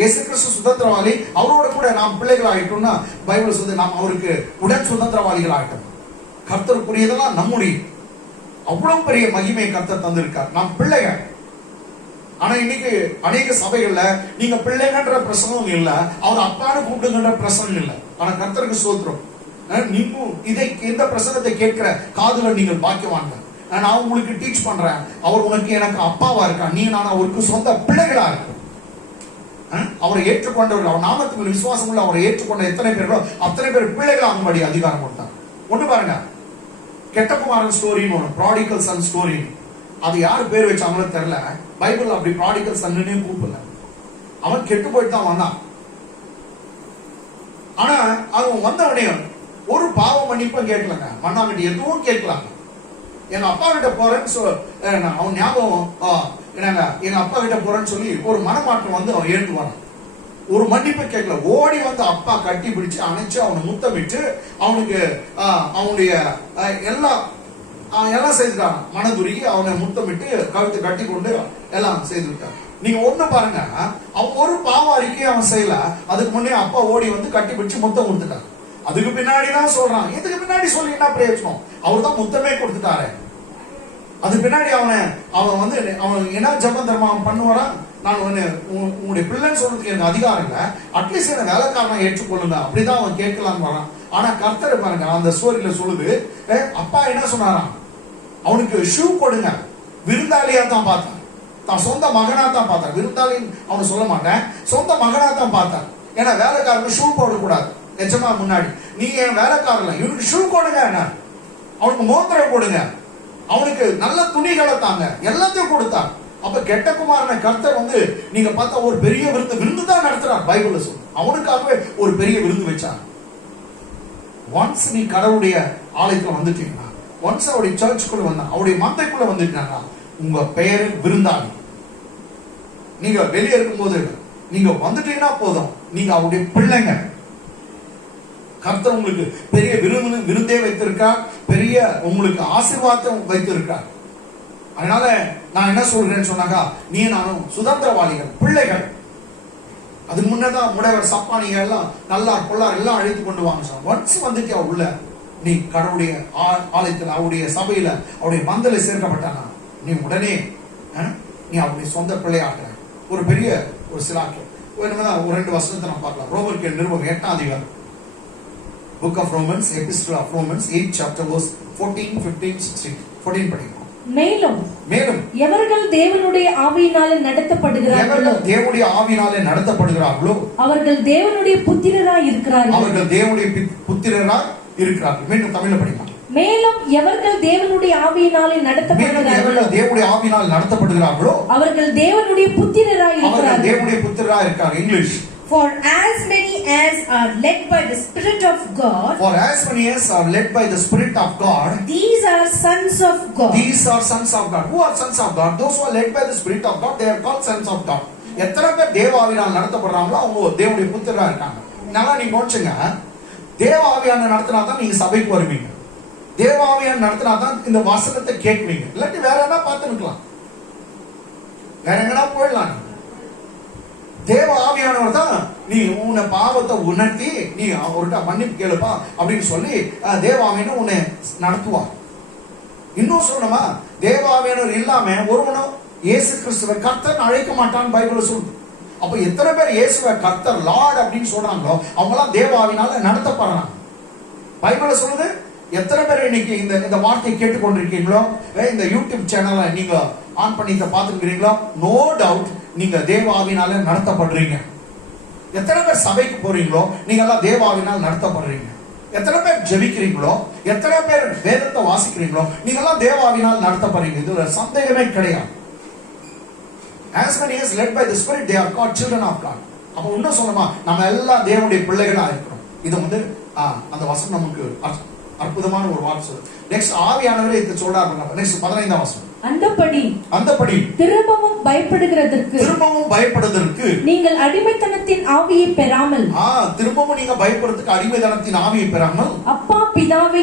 இயேசு கிறிஸ்து சுதந்திரவாளி, அவரோட கூட நாம் பிள்ளைகள் ஆயிட்டோம்னா பைபிள் சொல்லுது நாம் அவருக்கு உடன் சுதந்திரவாளிகள் ஆயிட்டோம். கர்த்தருக்குரியதெல்லாம் நம்முடைய அவ்வளவு பெரிய மகிமை கர்த்தர் தந்திருக்கார். நாம் பிள்ளைகள். ஆனா இன்னைக்கு அநேக சபைகள்ல நீங்க பிள்ளைங்கன்ற பிரசங்கம் இல்ல, அவர் அப்பான்னு கூப்பிடுங்கன்ற பிரசங்கம் இல்ல. ஆனா கர்த்தருக்கு ஸ்தோத்திரம், நீங்க இதை இந்த பிரசங்கத்தை கேட்கிற காதுகள் நீங்கள் பாக்கியவான்கள். நான் உங்களுக்கு டீச் பண்றேன், அவர் உனக்கு எனக்கு அப்பாவா இருக்கா, நீ நான் அவருக்கு சொந்த பிள்ளைகளா இருக்கு. அவரை ஏற்றுக்கொண்டவர்கள், அவர் நாமத்துக்கு விசுவாசம் உள்ள அவரை ஏற்றுக்கொண்ட எத்தனை பேர்களோ அத்தனை பேர் பிள்ளைகள் ஆகும்படி அதிகாரம் கொடுத்தாங்க. ஒண்ணு பாருங்க, கெட்டகுமாரன் ஸ்டோரின்னு ஒண்ணு, ப்ராடிகல் சன் ஸ்டோரி. அது யாரு பேர் வச்சாங்களோ தெரியல. பைபிள் அப்படி ப்ராடிகல் சன்னு கூப்பிடல. அவன் கெட்டு போயிட்டு தான் வந்தான். ஆனா அவன் வந்தவனே ஒரு பாவ மன்னிப்பும் கேட்கலங்க, மண்ணாங்கட்டி எதுவும் கேட்கலாங்க. எங்க அப்பா கிட்ட போறேன்னு அவன் ஞாபகம் என்னங்க, எங்க அப்பா கிட்ட போறேன்னு சொல்லி ஒரு மனமாற்றம் வந்து அவன் எழுந்து வரான். ஒரு மன்னிப்பு கேட்கல, ஓடி வந்து அப்பா கட்டி பிடிச்சு அணைச்சு அவனை முத்தமிட்டு அவனுக்கு அவனுடைய எல்லாம் செய்துட்டான். மனதுருகி அவனை முத்தமிட்டு கழுத்து கட்டி கொண்டு எல்லாம் செய்துட்டான். நீங்க ஒண்ணு பாருங்க, அவன் ஒரு பாவ அறிக்கையை அவன் செய்யல. அதுக்கு முன்னே அப்பா ஓடி வந்து கட்டி பிடிச்சு முத்தம் கொடுத்துட்டான். அதுக்கு பின்னாடிதான் சொல்றான், இதுக்கு பின்னாடி சொல்லி என்ன பிரயோஜனம், அவர் தான் முத்தமே கொடுத்துட்டாரு. அது பின்னாடி அவன் வந்து அவன் என்ன ஜபம் தர்மம் பண்ணுவாரா, நான் உங்களுடைய பிள்ளைன்னு சொல்றதுக்கு எனக்கு அதிகாரம் இல்லை, அட்லீஸ்ட் என்ன வேலைக்காரனா ஏற்றுக்கொள்ளுங்க, அப்படிதான் அவன் கேட்கலான்னு வரான். ஆனா கர்த்தர் பாருங்க, அந்த ஸ்டோரியில சொல்லுது, அப்பா என்ன சொன்னாராம், அவனுக்கு ஷூ கொடுங்க. விருந்தாளியா தான் பார்த்தான், தான் சொந்த மகனா தான் பார்த்தான். விருந்தாளின்னு அவனை சொல்ல மாட்டேன், சொந்த மகனா தான் பார்த்தான். ஏன்னா வேலைக்காரனுக்கு ஷூ போடக்கூடாது எச்சமா முன்னாடி. நீங்க என் வேலைக்காரல, இவனுக்கு ஷூ கொடுங்க, என்ன அவனுக்கு மோதிரம் கொடுங்க, அவனுக்கு நல்ல துணிகளை தாங்க, எல்லாத்தையும் கொடுத்தார். அப்ப கெட்ட குமாரனை கர்த்தர் வந்து நீங்க பார்த்தா ஒரு பெரிய விருந்து தான் நடத்துறார். பைபிள்ல சொல்லு, அவனுக்காகவே ஒரு பெரிய விருந்து வச்சார். ஒன்ஸ் நீ கடவுளுடைய ஆலயத்துல வந்துட்டீங்கன்னா, ஒன்ஸ் அவருடைய சர்ச்சுக்குள்ள வந்தா, அவருடைய மந்தைக்குள்ள வந்துட்டீங்கன்னா, உங்க பெயரு விருந்தாளி. நீங்க வெளியே இருக்கும்போது நீங்க வந்துட்டீங்கன்னா போதும், நீங்க அவருடைய பிள்ளைங்க. கர்த்தர் உங்களுக்கு பெரிய விருந்தே வைத்திருக்கார், பெரிய உங்களுக்கு ஆசீர்வாதம் வைத்திருக்கார். அதனால நான் என்ன சொல்றேன்னு சொன்னாக்கா, நீ நானும் சுதந்திரவாளிகள், பிள்ளைகள். அதுக்கு முன்னதான் முடைவர் சப்பானிங்க எல்லாம் நல்லா பொல்லார் எல்லாம் அழைத்து கொண்டு வாங்க. ஒன்ஸ் வந்துட்டியா உள்ள, நீ கடவுளுடைய ஆலயத்தில் அவருடைய சபையில அவருடைய மந்தல சேர்க்கப்பட்டானா, நீ உடனே நீ அவருடைய சொந்த பிள்ளையாக்குற. ஒரு பெரிய ஒரு சிலாக்கியம். ஒரு 2 வசனத்தை நான் பார்க்கலாம். ரோமருக்கு நிருபம் 8ஆம் அதிகாரம், Book of Romans, Epistle of Romans, 8th chapter, verse 14, 15, 16. 14 படிக்கிறோம். மேலும் எவர்கள் தேவனுடைய ஆவியினாலே நடத்தப்படுகிறார்களோ அவர்கள் தேவனுடைய புத்திரராய் இருக்கிறார்கள். மீண்டும் தமிழ்ல படிக்கலாம். மேலும் எவர்கள் தேவனுடைய ஆவியினாலே நடத்தப்படுகிறார்களோ அவர்கள் தேவனுடைய புத்திரராய் இருக்கிறார்கள். English. For as many as are led by the Spirit of God, these are sons of God. These are sons of God. Who are sons of God? Those who are led by the Spirit of God, they are called sons of God. எத்தனை பேர் தேவ ஆவியால் நடத்தப்படுறாங்களோ அவங்க தேவனுடைய புத்திரரா இருக்காங்க. நல்லா நீங்க யோசிச்சுங்க, தேவ ஆவியால் நடத்தினா தான் நீங்க சபைக்கு வருவீங்க, தேவ ஆவியால் நடத்தினா தான் இந்த வசனத்தை கேட்பீங்க. இல்லாட்டி வேற என்ன பார்த்துக்கலாம், வேற எங்கடா போயிடலாம். தேவ ஆவியானவர் தான் நீ உன்னை பாவத்தை உணர்த்தி நீ அவர்கிட்ட மன்னிப்பு கேளுப்பா அப்படின்னு சொல்லி தேவாவியனர் உன்னை நடத்துவார். இன்னும் சொல்லணுமா, தேவாவியனர் இல்லாம ஒருவனும் இயேசு கிறிஸ்துவை கர்த்தர் அழைக்க மாட்டான்னு பைபிள் சொல்லுது. அப்ப எத்தனை பேர் இயேசுவை கர்த்தர் லார்ட் அப்படின்னு சொல்றாங்களோ அவங்களாம் தேவாவினால நடத்தப்படுறாங்க. பைபிள் சொல்லுது. எத்தனை பேர் இன்னைக்கு இந்த வார்த்தையை கேட்டுக்கொண்டிருக்கீங்களோ, இந்த யூடியூப் சேனலை நீங்க ஆன் பண்ணி பார்த்துக்கிறீங்களோ, நோ டவுட் நீங்க தேவாவினால நடத்தப்படுறீங்க. எத்தனை பேர் சபைக்கு போறீங்களோ நீங்க எல்லாம் தேவாவினால் நடத்தப்படுறீங்க. எத்தனை பேர் ஜெபிக்கிறீங்களோ, எத்தனை பேர் வேதத்தை வாசிக்கிறீங்களோ, நீங்க எல்லாம் தேவாவினால் நடத்தப்படுறீங்க. இதுல சந்தேகமே கிடையாது. As many as led by the Spirit, they are called children of God. அப்ப இன்னும் சொல்லணுமா, நம்ம எல்லாம் தேவனுடைய பிள்ளைகளா இருக்கிறோம். இது அந்த வசனம் நமக்கு அற்புதமான ஒரு வார்த்தை சொல்லுது. நெக்ஸ்ட் ஆவியானவரே இத சொல்றாரு. நெக்ஸ்ட் 15ஆம் வசனம். அந்தபடி திரும்பவும் பயப்படுவதற்கு நீங்கள் அடிமைத்தனத்தின் ஆவியை பெறாமல், திரும்பவும் நீங்க பயப்படுறதுக்கு அடிமைத்தனத்தின் ஆவியை பெறாமல், அப்பா பிதாவே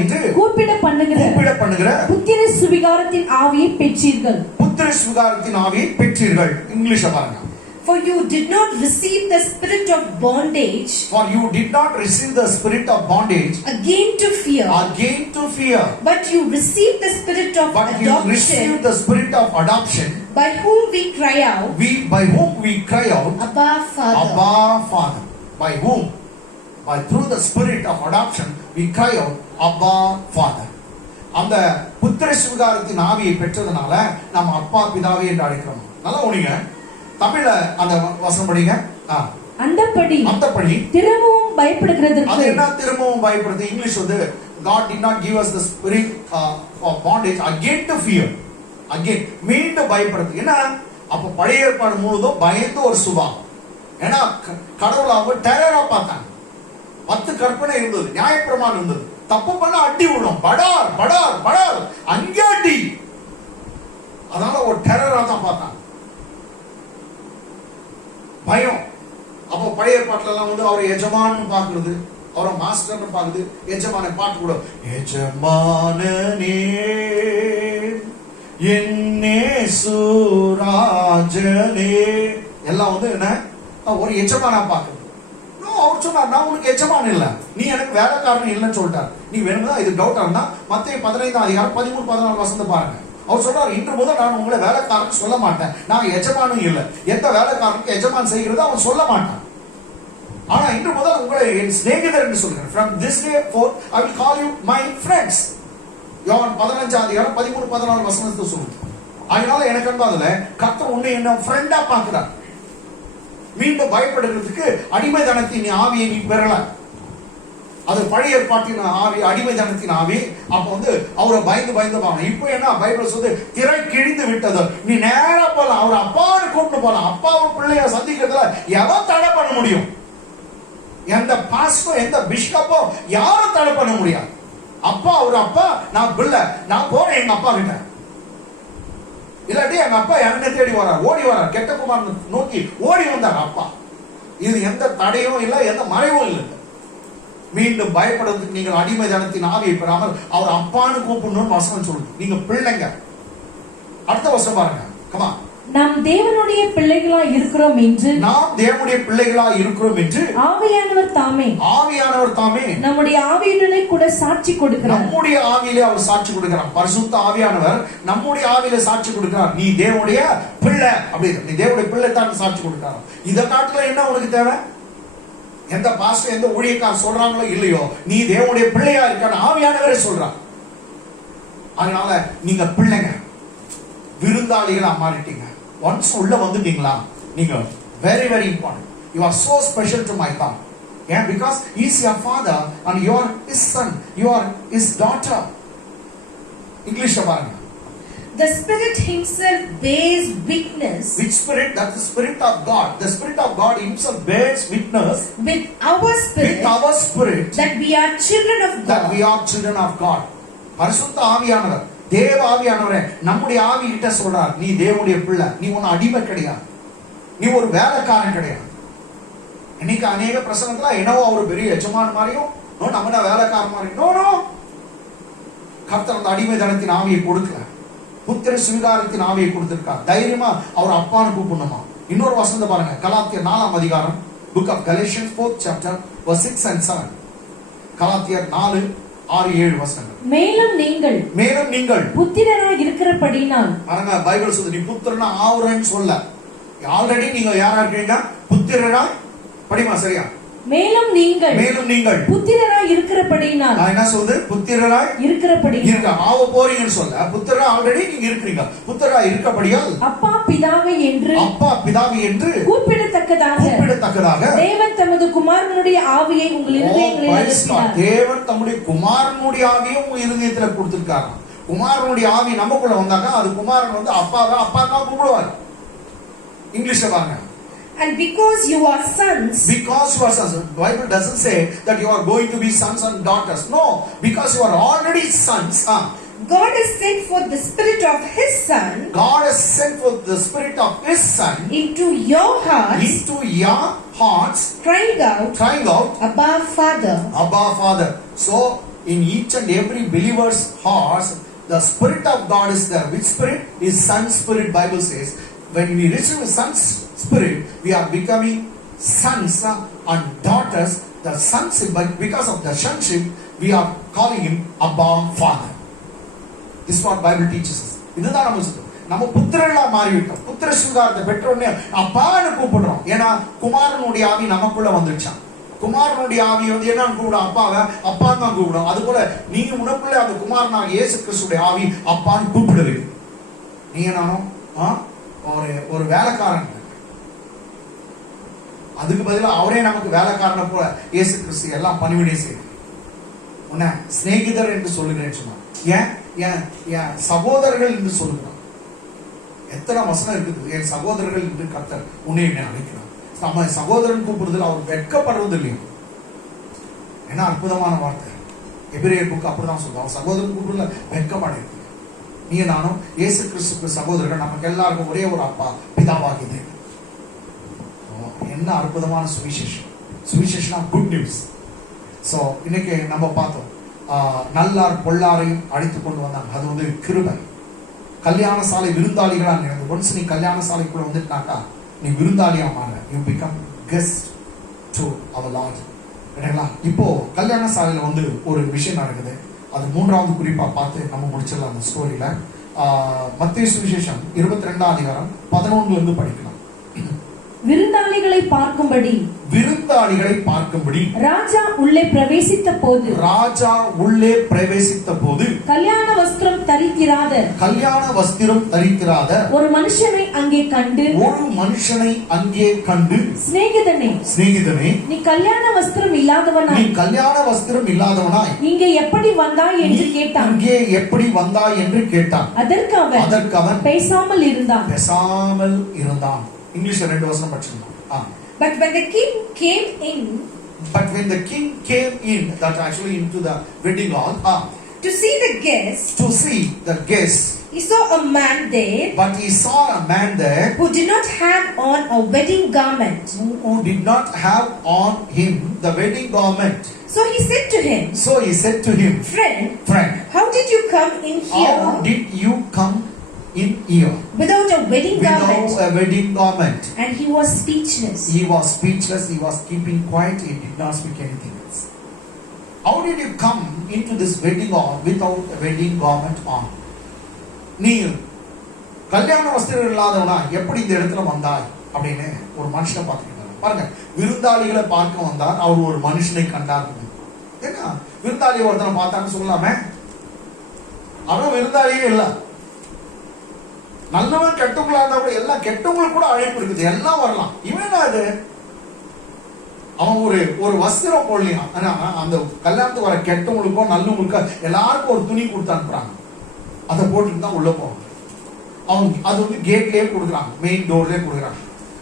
என்று கூப்பிட பண்ணுகிற புத்திர சுவிகாரத்தின் ஆவியை பெற்றீர்கள். புத்திர சுவிகாரத்தின் ஆவியை பெற்றீர்கள். இங்கிலீஷ்ல பாருங்க. For you did not receive the spirit of bondage. For you did not receive the spirit of bondage. Again to fear. But you received the spirit of adoption. You received the spirit of adoption. By whom we cry out. Abba Father. By whom? Through the spirit of adoption we cry out Abba Father. அந்த புத்திர சுவிகாரத்தின் ஆவியை பெற்றதனால நாம் அப்பா பிதாவே என்று அழைக்கிறோம். நல்லா உனிங்க. தமிழ்ல அந்த வசனம் படிங்க. அந்தபடி திரும்பவும் பயப்படுகிறதற்கு. அது என்ன திரும்பவும் பயப்படுறது? English God did not give us the spirit of bondage again to fear. Again மீண்டும் பயப்படுறது. என்ன அப்ப பழைய ஏற்பாடு முழுதும் பயந்து ஒரு சுபாவம். ஏன்னா கடவுள் அவங்க டெரரா பார்த்தாங்க. 10 கற்பனை இருந்தது, நியாயப்பிரமாணம் இருந்தது. தப்பு பண்ண அடி விழும், படார் படார் படார், அங்கே அடி. அதனால ஒரு டெரரா தான் பார்த்தாங்க, பயம். அப்போ பழைய பாட்டுல எல்லாம் அவரை எஜமான்னு பாக்குறது, அவரை மாஸ்டர்னு பாக்குது. எஜமான பாட்டு கூட எஜமானனே என்னேசு ராஜனே எல்லாம் என்ன ஒரு எஜமானா பாக்குது. அவர் சொன்னார், நான் உனக்கு எஜமான் இல்ல, நீ எனக்கு வேலைக்காரன் இல்லைன்னு சொல்லிட்டார். நீ வேணும்னா இது டவுட்டா இருந்தா மத்தேயு 15ஆம் அதிகாரம் 13-14 வசனத்தை பாருங்க. அவர் சொல்றார், இன்று முதல் நான் உங்களை வேலைக்காரன் சொல்ல மாட்டேன், நான் எஜமானும் இல்லை. எந்த வேலைக்காரனுக்கு எஜமான் செய்கிறது அவன் சொல்ல மாட்டான். ஆனா இன்று முதல் உங்களை என் சிநேகிதர் என்று சொல்கிறேன். From this day forth I will call you my friends. யோவான் 15ஆம் அதிகாரம் 13-14 வசனத்தை சொல்லுது. அதனால எனக்கு அன்பாதுல கர்த்தர் உன்னை என்ன ஃப்ரெண்டா பார்க்கிறார். மீண்டும் பயப்படுகிறதுக்கு அடிமைத்தனத்தின் ஆவியை நீ பெறல. அது பழைய ஏற்பாட்டின் ஆவி, அடிமைத்தனத்தின் ஆவி. அப்ப அவரை பயந்து பாங்க. இப்போ என்ன பைபிள் சொல்லுது, திரை கிழிந்து விட்டது, நீ நேரா போலாம், அவர் அப்பாவை கூப்பிட்டு போலாம். அப்பாவை பிள்ளைய சந்திக்கிறதுல எவன் தடை பண்ண முடியும்? எந்த பாஸ்டோ எந்த பிஷப்போ யாரும் தடை பண்ண முடியாது. அப்பா ஒரு அப்பா, நான் பிள்ளை, நான் போறேன் எங்க அப்பா கிட்ட. இல்லாட்டி எங்க அப்பா என்ன தேடி வரார், ஓடி வரார், கெட்ட குமார் நோக்கி ஓடி வந்தார் அப்பா. இது எந்த தடையும் இல்லை, எந்த மறைவும் இல்லை. மீண்டும் பயப்படுறதுக்கு நீங்கள் அடிமைத்தனத்தின் ஆவியை பெறாமல் அவர் அப்பான்னு கூப்பிடணும்னு வசனம் சொல்லுது. நீங்க பிள்ளைங்க. அடுத்த வசனம் பாருங்க. கமா. நாம் தேவனுடைய பிள்ளைகளா இருக்கிறோம் என்று ஆவியானவர் தாமே நம்முடைய ஆவியிலே கூட சாட்சி கொடுக்கிறார். நம்முடைய ஆவியிலே அவர் சாட்சி கொடுக்கிறார். பரிசுத்த ஆவியானவர் நம்முடைய ஆவியிலே சாட்சி கொடுக்கிறார். நீ தேவனுடைய பிள்ளை, அப்படி நீ தேவனுடைய பிள்ளை தான் சாட்சி கொடுக்கிறார். இத காட்டுல என்ன உனக்கு தேவை? எந்த பாஸ்டர் எந்த ஊழியக்காரர் சொல்றாங்களோ இல்லையோ, நீ தேவனுடைய பிள்ளையா இருக்க ஆவியானவரே சொல்றார். அதனால நீங்க பிள்ளைங்க, விருந்தாளிகளா மாறிட்டீங்க. ஒன்ஸ் உள்ள வந்துட்டீங்களா, நீங்க very very important. You are so special to my God. Yeah, because he is your father and you are his son, you are his daughter. English பாருங்க. The Spirit Himself bears witness. Which Spirit? That the Spirit of God. The Spirit of God Himself bears witness with our spirit that we are children of God. That we are children of God. பரிசுத்த ஆவியானவர், தேவ ஆவியானவரே நம்முடைய ஆவி கிட்ட சொல்றார், நீ தேவனுடைய பிள்ளை, நீ ஒன்னு அடிமை கிடையாது, நீ ஒரு வேலைக்காரன் கிடையாது. இன்னைக்கு அநேக பிரசங்கத்துல என்னவோ அவர் பெரிய எஜமான் மாதிரியும், நம்ம வேலைக்காரன் மாதிரி. நோ, கர்த்தர் அந்த அடிமைத்தனத்தின் ஆவியை கொடுக்கல, புத்திர சுவிகாரத்தின் ஆவியை கொடுத்திருக்கார். தைரியமா அவர் அப்பான்னு கூப்பிடணுமா, இன்னொரு வசனத்தை பாருங்க, கலாத்தியர் 4ஆம் அதிகாரம், book of Galatians 4th chapter verse 6 and 7. கலாத்தியர் 4, 6, 7 வசனங்கள். மேலும் நீங்கள் புத்திரராய் இருக்கிறபடினால், பாருங்க, பைபிள் சொல்லுது நீ புத்திரனா ஆவுறேன்னு சொல்ல, ஆல்ரெடி நீங்க யாரா இருக்கீங்க? புத்திரராய். படிமா சரியா? மேலும் நீங்கள் புத்திரராய் இருக்கிறபடினால். என்ன சொல்லுது? புத்திரராய் இருக்கிறபடினால் இருக்க ஆவ போறீங்கன்னு சொல்ல, புத்திரரா ஆல்ரெடி நீங்க இருக்கீங்க. புத்திரரா இருக்கபடியால் அப்பா பிதாவே என்று கூப்பிடத்தக்கதாக தேவன் தமது குமாரனுடைய ஆவியை உங்கள் இருதயங்களில் அனுப்பினார். தேவன் தம்முடைய குமாரனுடைய ஆவியை உங்க இருதயத்துல கொடுத்திருக்காங்க. குமாரனுடைய ஆவி நமக்குள்ள வந்தாங்க, அது குமாரன் வந்து அப்பா தான் கூப்பிடுவார். இங்கிலீஷ்ல பாருங்க. And because you are sons. The Bible doesn't say that you are going to be sons and daughters. No, because you are already sons. God has sent forth the spirit of his son. God has sent forth the spirit of his son into your hearts. Crying out, Abba Father. So in each and every believer's hearts, the spirit of God is there. Which spirit? Is son spirit. Bible says when we receive son's spirit, we are becoming sons and daughters. The sonship, but because of the sonship, we are calling him Abba Father. This is what Bible teaches us. இதுதான் நம்ம புத்திரர்களா மாறிவிட்டோம். புத்திர சுகாரத்தை பெற்றோடனே அப்பான்னு கூப்பிடுறோம். ஏன்னா குமாரனுடைய ஆவி நமக்குள்ள வந்துடுச்சான். குமாரனுடைய ஆவி வந்து என்னன்னு கூப்பிடும்? அப்பாவை அப்பான்னு தான் கூப்பிடும். அது போல நீங்க உனக்குள்ள அந்த குமாரனாக இயேசு கிறிஸ்துடைய ஆவி அப்பான்னு கூப்பிடுது. நீங்க நானும் ஒரு வேலைக்காரன், அதுக்கு பதிலாக அவரே நமக்கு வேலைக்காரனை போல இயேசு கிறிஸ்து எல்லாம் பணிவிடை செய்யும். உன்னை சிநேகிதர் என்று சொல்லுகிறேன்னு சொன்னான். ஏன் சகோதரர்கள் என்று சொல்லுகிறான். எத்தனை வசனம் இருக்குது? என் சகோதரர்கள் என்று கர்த்தர் உன்னை அழைக்கிறான். நம்ம சகோதரன் கூப்பிடுறதுல அவர் வெட்கப்படுறது இல்லையா? என்ன அற்புதமான வார்த்தை. எபிரேயர் புக் அப்படிதான் சொல்லுவோம். அவன் சகோதரன் கூப்பிடுறதுல வெட்கப்படையிருக்கு. நீ நானும் இயேசு கிறிஸ்துக்கு சகோதரர்கள். நமக்கு எல்லாருக்கும் ஒரே ஒரு அப்பா, பிதாவாகிது. என்ன அற்புதமான சுவிசேஷம், குட் நியூஸ். சோ இன்னைக்கு நம்ம பார்த்தோம், நல்லார் பொல்லாரையும் அழைத்து கொண்டு வந்தாங்க. அது வந்து கிருபை. கல்யாண சாலை விருந்தாளிகளா நினைந்து, ஒன்ஸ் நீ கல்யாண சாலைக்குள்ள வந்துட்டாக்கா நீ விருந்தாளியா மாற. You become guest to our Lord. இப்போ கல்யாண சாலையில வந்து ஒரு விஷயம் நடக்குது. அது 3வது குறிப்பா பார்த்து நம்ம முடிச்சிடலாம் அந்த ஸ்டோரியில. மத்தேயு சுவிசேஷம் 22ஆம் அதிகாரம் 11 இருந்து படிக்கலாம். விருந்தாளிகளை பார்க்கும்படி ராஜா உள்ளே பிரவேசித்த போது கல்யாண வஸ்திரம் தரித்திராத ஒரு மனுஷனை அங்கே கண்டு சிநேகிதனே நீ கல்யாண வஸ்திரம் இல்லாதவனாய் இங்கே எப்படி வந்தாய் என்று கேட்டான். அதற்கு அவன் பேசாமல் இருந்தான். இங்கிலீஷ்ல 2 வசனம் படிச்சோம். But when the king came in, that actually into the wedding hall, to see the guests, he saw a man there, who did not have on a wedding garment. Who did not have on him the wedding garment. So he said to him, Friend, how did you come in here? Without a wedding garment. And he was speechless. He was keeping quiet. He did not speak anything else. How did you come into this wedding hall without a wedding garment on? நீ கல்யாண வஸ்திரம் இல்லாதவனா எப்படி இந்த இடத்துல வந்தாய் அப்படின்னு ஒரு மனுஷனை பார்த்துக்கிட்டாங்க. பாருங்க, விருந்தாளிகளை பார்க்க வந்தார். அவர் ஒரு மனுஷனை கண்டார். ஏன்னா விருந்தாளி ஒருத்தனை பார்த்தான்னு சொல்லலாமே. அவன் விருந்தாளியே இல்லை. நல்லவன் கெட்டவங்களா இருந்தா கூட எல்லாம் கெட்டவங்களுக்கு கூட அழைப்பு இருக்குது, எல்லாம் வரலாம். இவன் அது அவன் ஒரு வஸ்திரம் போடலையா? அந்த கல்யாணத்துக்கு வர கெட்டவங்களுக்கோ நல்லவங்களுக்கோ எல்லாருக்கும் ஒரு துணி கொடுத்து அனுப்புறாங்க. அதை போட்டுட்டு தான் உள்ள போவாங்க. அவங்க அது வந்து கேட்லயே கொடுக்குறாங்க, மெயின் டோர்லயே கொடுக்குறாங்க.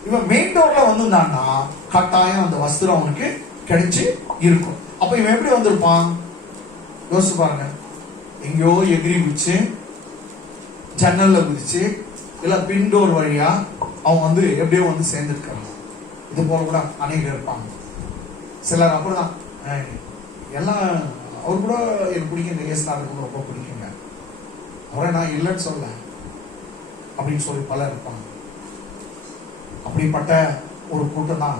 இவன் மெயின் டோர்ல வந்திருந்தான்னா கட்டாயம் அந்த வஸ்திரம் அவனுக்கு கிடைச்சு இருக்கும். அப்ப இவன் எப்படி வந்திருப்பான் யோசிச்சு பாருங்க. எங்கேயோ எகிரி குதிச்சு, ஜன்னல்ல குதிச்சு, இல்ல பின்டோர் வழியா அவன் வந்து எப்படியோ வந்து சேர்ந்துருக்கான். இது போல கூட அநேகர் இருப்பாங்க. சிலர் அப்படிதான், எல்லாம் அவர் கூட எனக்கு பிடிக்குங்க, இயேசுநாதருக்கு ரொம்ப பிடிக்குங்க, அவரை நான் இல்லைன்னு சொல்ல அப்படின்னு சொல்லி பலர் இருப்பாங்க. அப்படிப்பட்ட ஒரு கூட்டம் தான்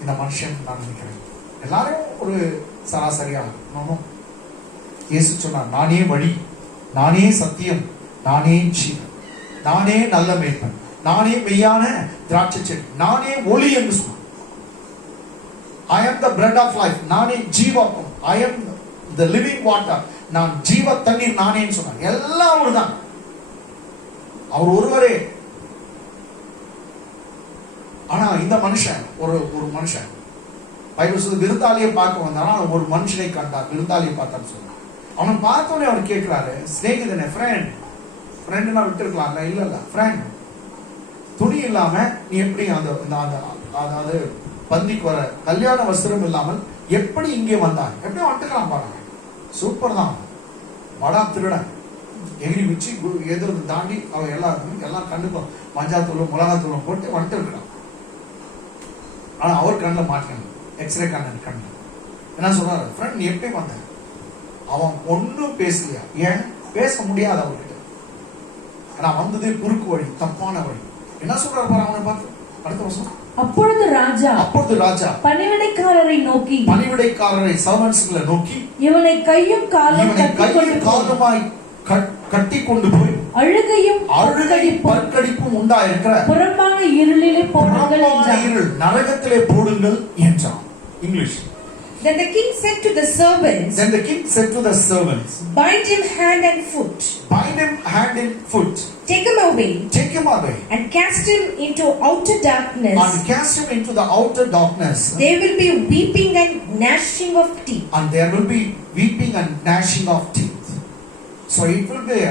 இந்த மனுஷன் நான் நினைக்கிறேன். எல்லாரும் ஒரு சராசரியா நானும் இயேசு சொன்னார், நானே வழி, நானே சத்தியம், நானே ஜீவன், நானே நல்ல மேய்ப்பன், நானே மெய்யான திராட்சை செடி, நானே ஒளி என்று சொன்னார். I am the bread of life, நானே ஜீவாப்பம், I am the living water, நான் ஜீவ தண்ணீர் நானேன்னு சொன்னார். எல்லாம் அவர்தான், அவர் ஒருவரே. ஆனா இந்த மனுஷன் ஒரு மனுஷன் பைபிள் சொல்லுது, விருந்தாளியை பார்க்க வந்தானா ஒரு மனுஷனை கண்டார், விருந்தாளியை பார்த்தான்னு சொன்னார். அவன் பார்த்தோன்னே அவர் கேட்கிறாரு, ஸ்நேகிதனே, ஃப்ரெண்ட் நான் விட்டுருக்கலாம்ல? இல்ல ஃப்ரெண்ட், துணி இல்லாம நீ எப்படி அதாவது பந்திக்கு வர கல்யாண வஸ்திரம் இல்லாமல் எப்படி இங்கே வந்தாங்க? எப்படி வந்துக்கலாம் பாருங்க. சூப்பர் தான், வடா திருடன் எகிரி வச்சு எது தாண்டி அவ எல்லாம் கண்டுக்கும் மஞ்சாத்தூளும் மிளகாத்தூளும் போட்டு வந்துட்டு இருக்கிறான். ஆனா அவர் கண்ணில் மாட்டேன், எக்ஸ்ரே கண்ணு என்ன சொல்றாரு, ஃப்ரெண்ட் நீ எப்படி வந்த? அவன் ஒன்னும் பேசலையா? ஏன் பேச முடியாது அவர்கிட்ட? ஆனா வந்தது குறுக்கு வழி, தப்பான வழி. என்ன சொல்றாரு பாரு அவனை பார்த்து அடுத்த வருஷம். அப்பொழுது ராஜா பணிவிடைக்காரரை சர்வன்ட்ஸ்களை நோக்கி இவனை கையும் காலுமாய் கட்டி கொண்டு போய் அழுகையும் பற்கடிப்பும் உண்டாயிருக்கிற புறம்பான இருளிலே போடுங்கள் என்றார். இருள் நரகத்திலே போடுங்கள் என்றான். English. Then the king said to the servants, bind him hand and foot, take him away, and cast him into outer darkness, there will be weeping and gnashing of teeth. So it will be a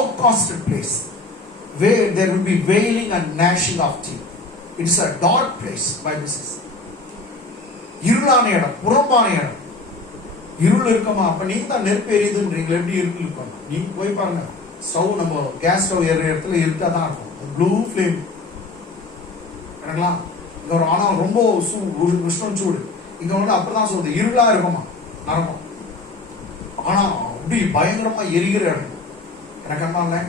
outcasted place where there will be wailing and gnashing of teeth. It is a dark place, Bible says. இருளான இடம், புறம்பான இடம். இருள் இருக்குமா? அப்ப நீங்க தான் நெருப்பு எரியுதுன்றீங்களா? எப்படி இருள் இருக்கும்? நீங்க போய் பாருங்க, ஸ்டவ், நம்ம கேஸ் ஸ்டவ் ஏறுற இடத்துல இருட்டா தான் இருக்கும், ப்ளூ ஃபிளேம். சரிங்களா? இங்க ஒரு ஆனா ரொம்ப உஷ்ணம் சூடு, இங்க வந்து அப்படிதான் சொல்லுது, இருளா இருக்குமா நரம்பம். ஆனா அப்படி பயங்கரமா எரிகிற இடம். எனக்கு என்ன இல்லை,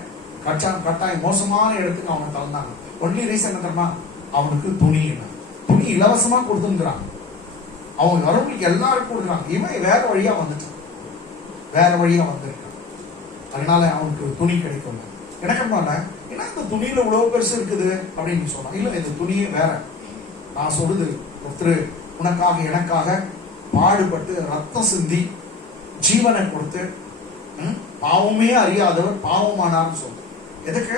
கட்டாயம் மோசமான இடத்துக்கு அவனை தந்தாங்க. ஒன்லி ரீசன் என்ன தெரியுமா? அவனுக்கு துணி இலவசமா கொடுத்துங்கிறாங்க. அவங்க வரவங்களுக்கு எல்லாருக்கும் கொடுக்குறாங்க. இவன் வேற வழியா வந்திருக்கான். அதனால அவனுக்கு துணி கிடைக்கும். எனக்கு என்ன, ஏன்னா இந்த துணியில இவ்வளவு பெருசு இருக்குது அப்படின்னு சொன்னான். இல்ல, இந்த துணியே வேற. நான் சொல்றது, ஒருத்தர் உனக்காக எனக்காக பாடுபட்டு ரத்தம் சிந்தி ஜீவனை கொடுத்து பாவமே அறியாதவர் பாவமானார்னு சொல்ற. எதுக்கு?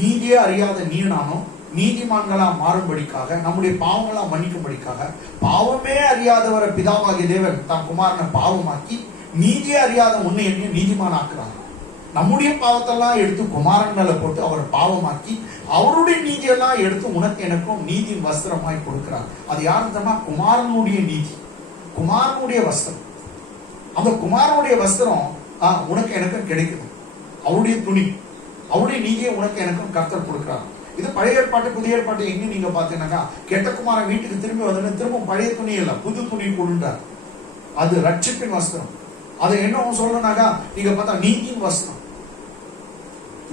நீதியே அறியாத நீ நானும் நீதிமான்களா மாறும்படிக்காக, நம்முடைய பாவங்களா மன்னிக்கும்படிக்காக, பாவமே அறியாதவரை பிதாவாகிய தேவன் தன் குமாரனை பாவமாக்கி நீதியே அறியாத உன்னை என்னையும் நீதிமான் ஆக்குறாங்க. நம்முடைய பாவத்தெல்லாம் எடுத்து குமாரன் மேல போட்டு அவர் பாவமாக்கி அவருடைய நீதியெல்லாம் எடுத்து உனக்கு எனக்கும் நீதி வஸ்திரமாய் கொடுக்கிறார். அது யாருன்னு தெரியுமா? குமாரனுடைய நீதி, குமாரனுடைய வஸ்திரம். அந்த குமாரனுடைய வஸ்திரம் உனக்கு எனக்கும் கிடைக்குது. அவருடைய துணி, அவருடைய நீதியை உனக்கு எனக்கும் கர்த்தர் கொடுக்கிறார். இது பழைய ஏற்பாட்டு புதிய ஏற்பாட்டு எங்க நீங்க பாத்தீங்கன்னாக்கா, கெட்ட குமாரன் வீட்டுக்கு திரும்பி வந்து திரும்ப பழைய துணி இல்ல, புது துணி கொடுன்றார். அது ரட்சிப்பின் வஸ்திரம். அது என்ன சொல்றனாக்கா, நீங்க பார்த்தா நீதியின் வஸ்திரம்.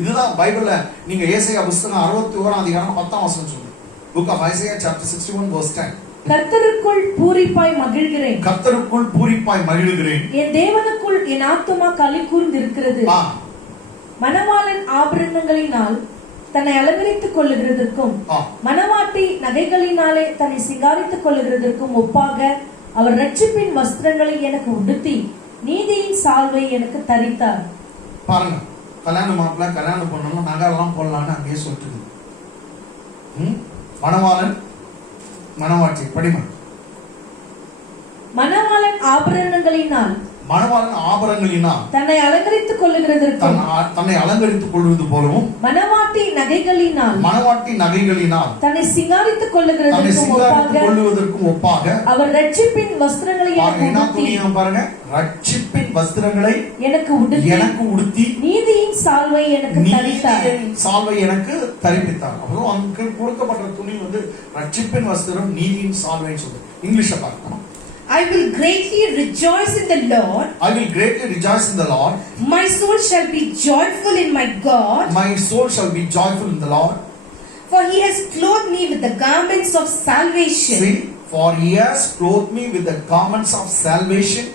இதுதான் பைபிள்ல நீங்க ஏசாயா புத்தகம் 61 அதிகாரம் 10 சொல்லுங்க. Book of Isaiah chapter 61 verse 10. கர்த்தருக்குள் பூரிப்பாய் மகிழுகிறேன், என் தேவனுக்குள் என் ஆத்துமா களி கூர்ந்திருக்கிறது. மணவாளன் ஆபரணங்களினால் தன்னை அலங்கரித்துக் கொள்ளுகிறதற்கும் மணவாட்டி நகைகளினாலே தன்னை சிங்காரித்துக் கொள்ளுகிறதற்கும் ஒப்பாக அவர் ரட்சிப்பின் வஸ்திரங்களை எனக்கு உடுத்தி நீதியின் சால்வை எனக்கு தரித்தார். பாருங்க, கல்யாண மாப்பிள்ள கல்யாணம் பண்ணணும், நகையெல்லாம் போடலான்னு அங்கேயே சொல்லிட்டு மணவாளன் மணவாட்டி படிமா. மணவாளன் ஆபரணங்களினால் தன்னை அலங்கரித்துக் கொள்வது போலவும் மணவாட்டி நகைகளினால் தன்னை சிங்காரித்துக் கொள்ளுவதற்கும் ஒப்பாக அவர் ரட்சிப்பின் வஸ்திரங்களை பாருங்க, ரட்சிப்பின் வஸ்திரங்களை எனக்கு உடுத்தி நீதியின் சால்வை எனக்கு தரிப்பித்தார். அப்புறம் அங்கு கொடுக்கப்பட்ட துணி வந்து ரட்சிப்பின் வஸ்திரம், நீதியின் சால்வை சொல்லு. இங்கிலீஷ பார்க்கலாம். I will greatly rejoice in the Lord. My soul shall be joyful in my God. For he has clothed me with the garments of salvation. See, for he has clothed me with the garments of salvation.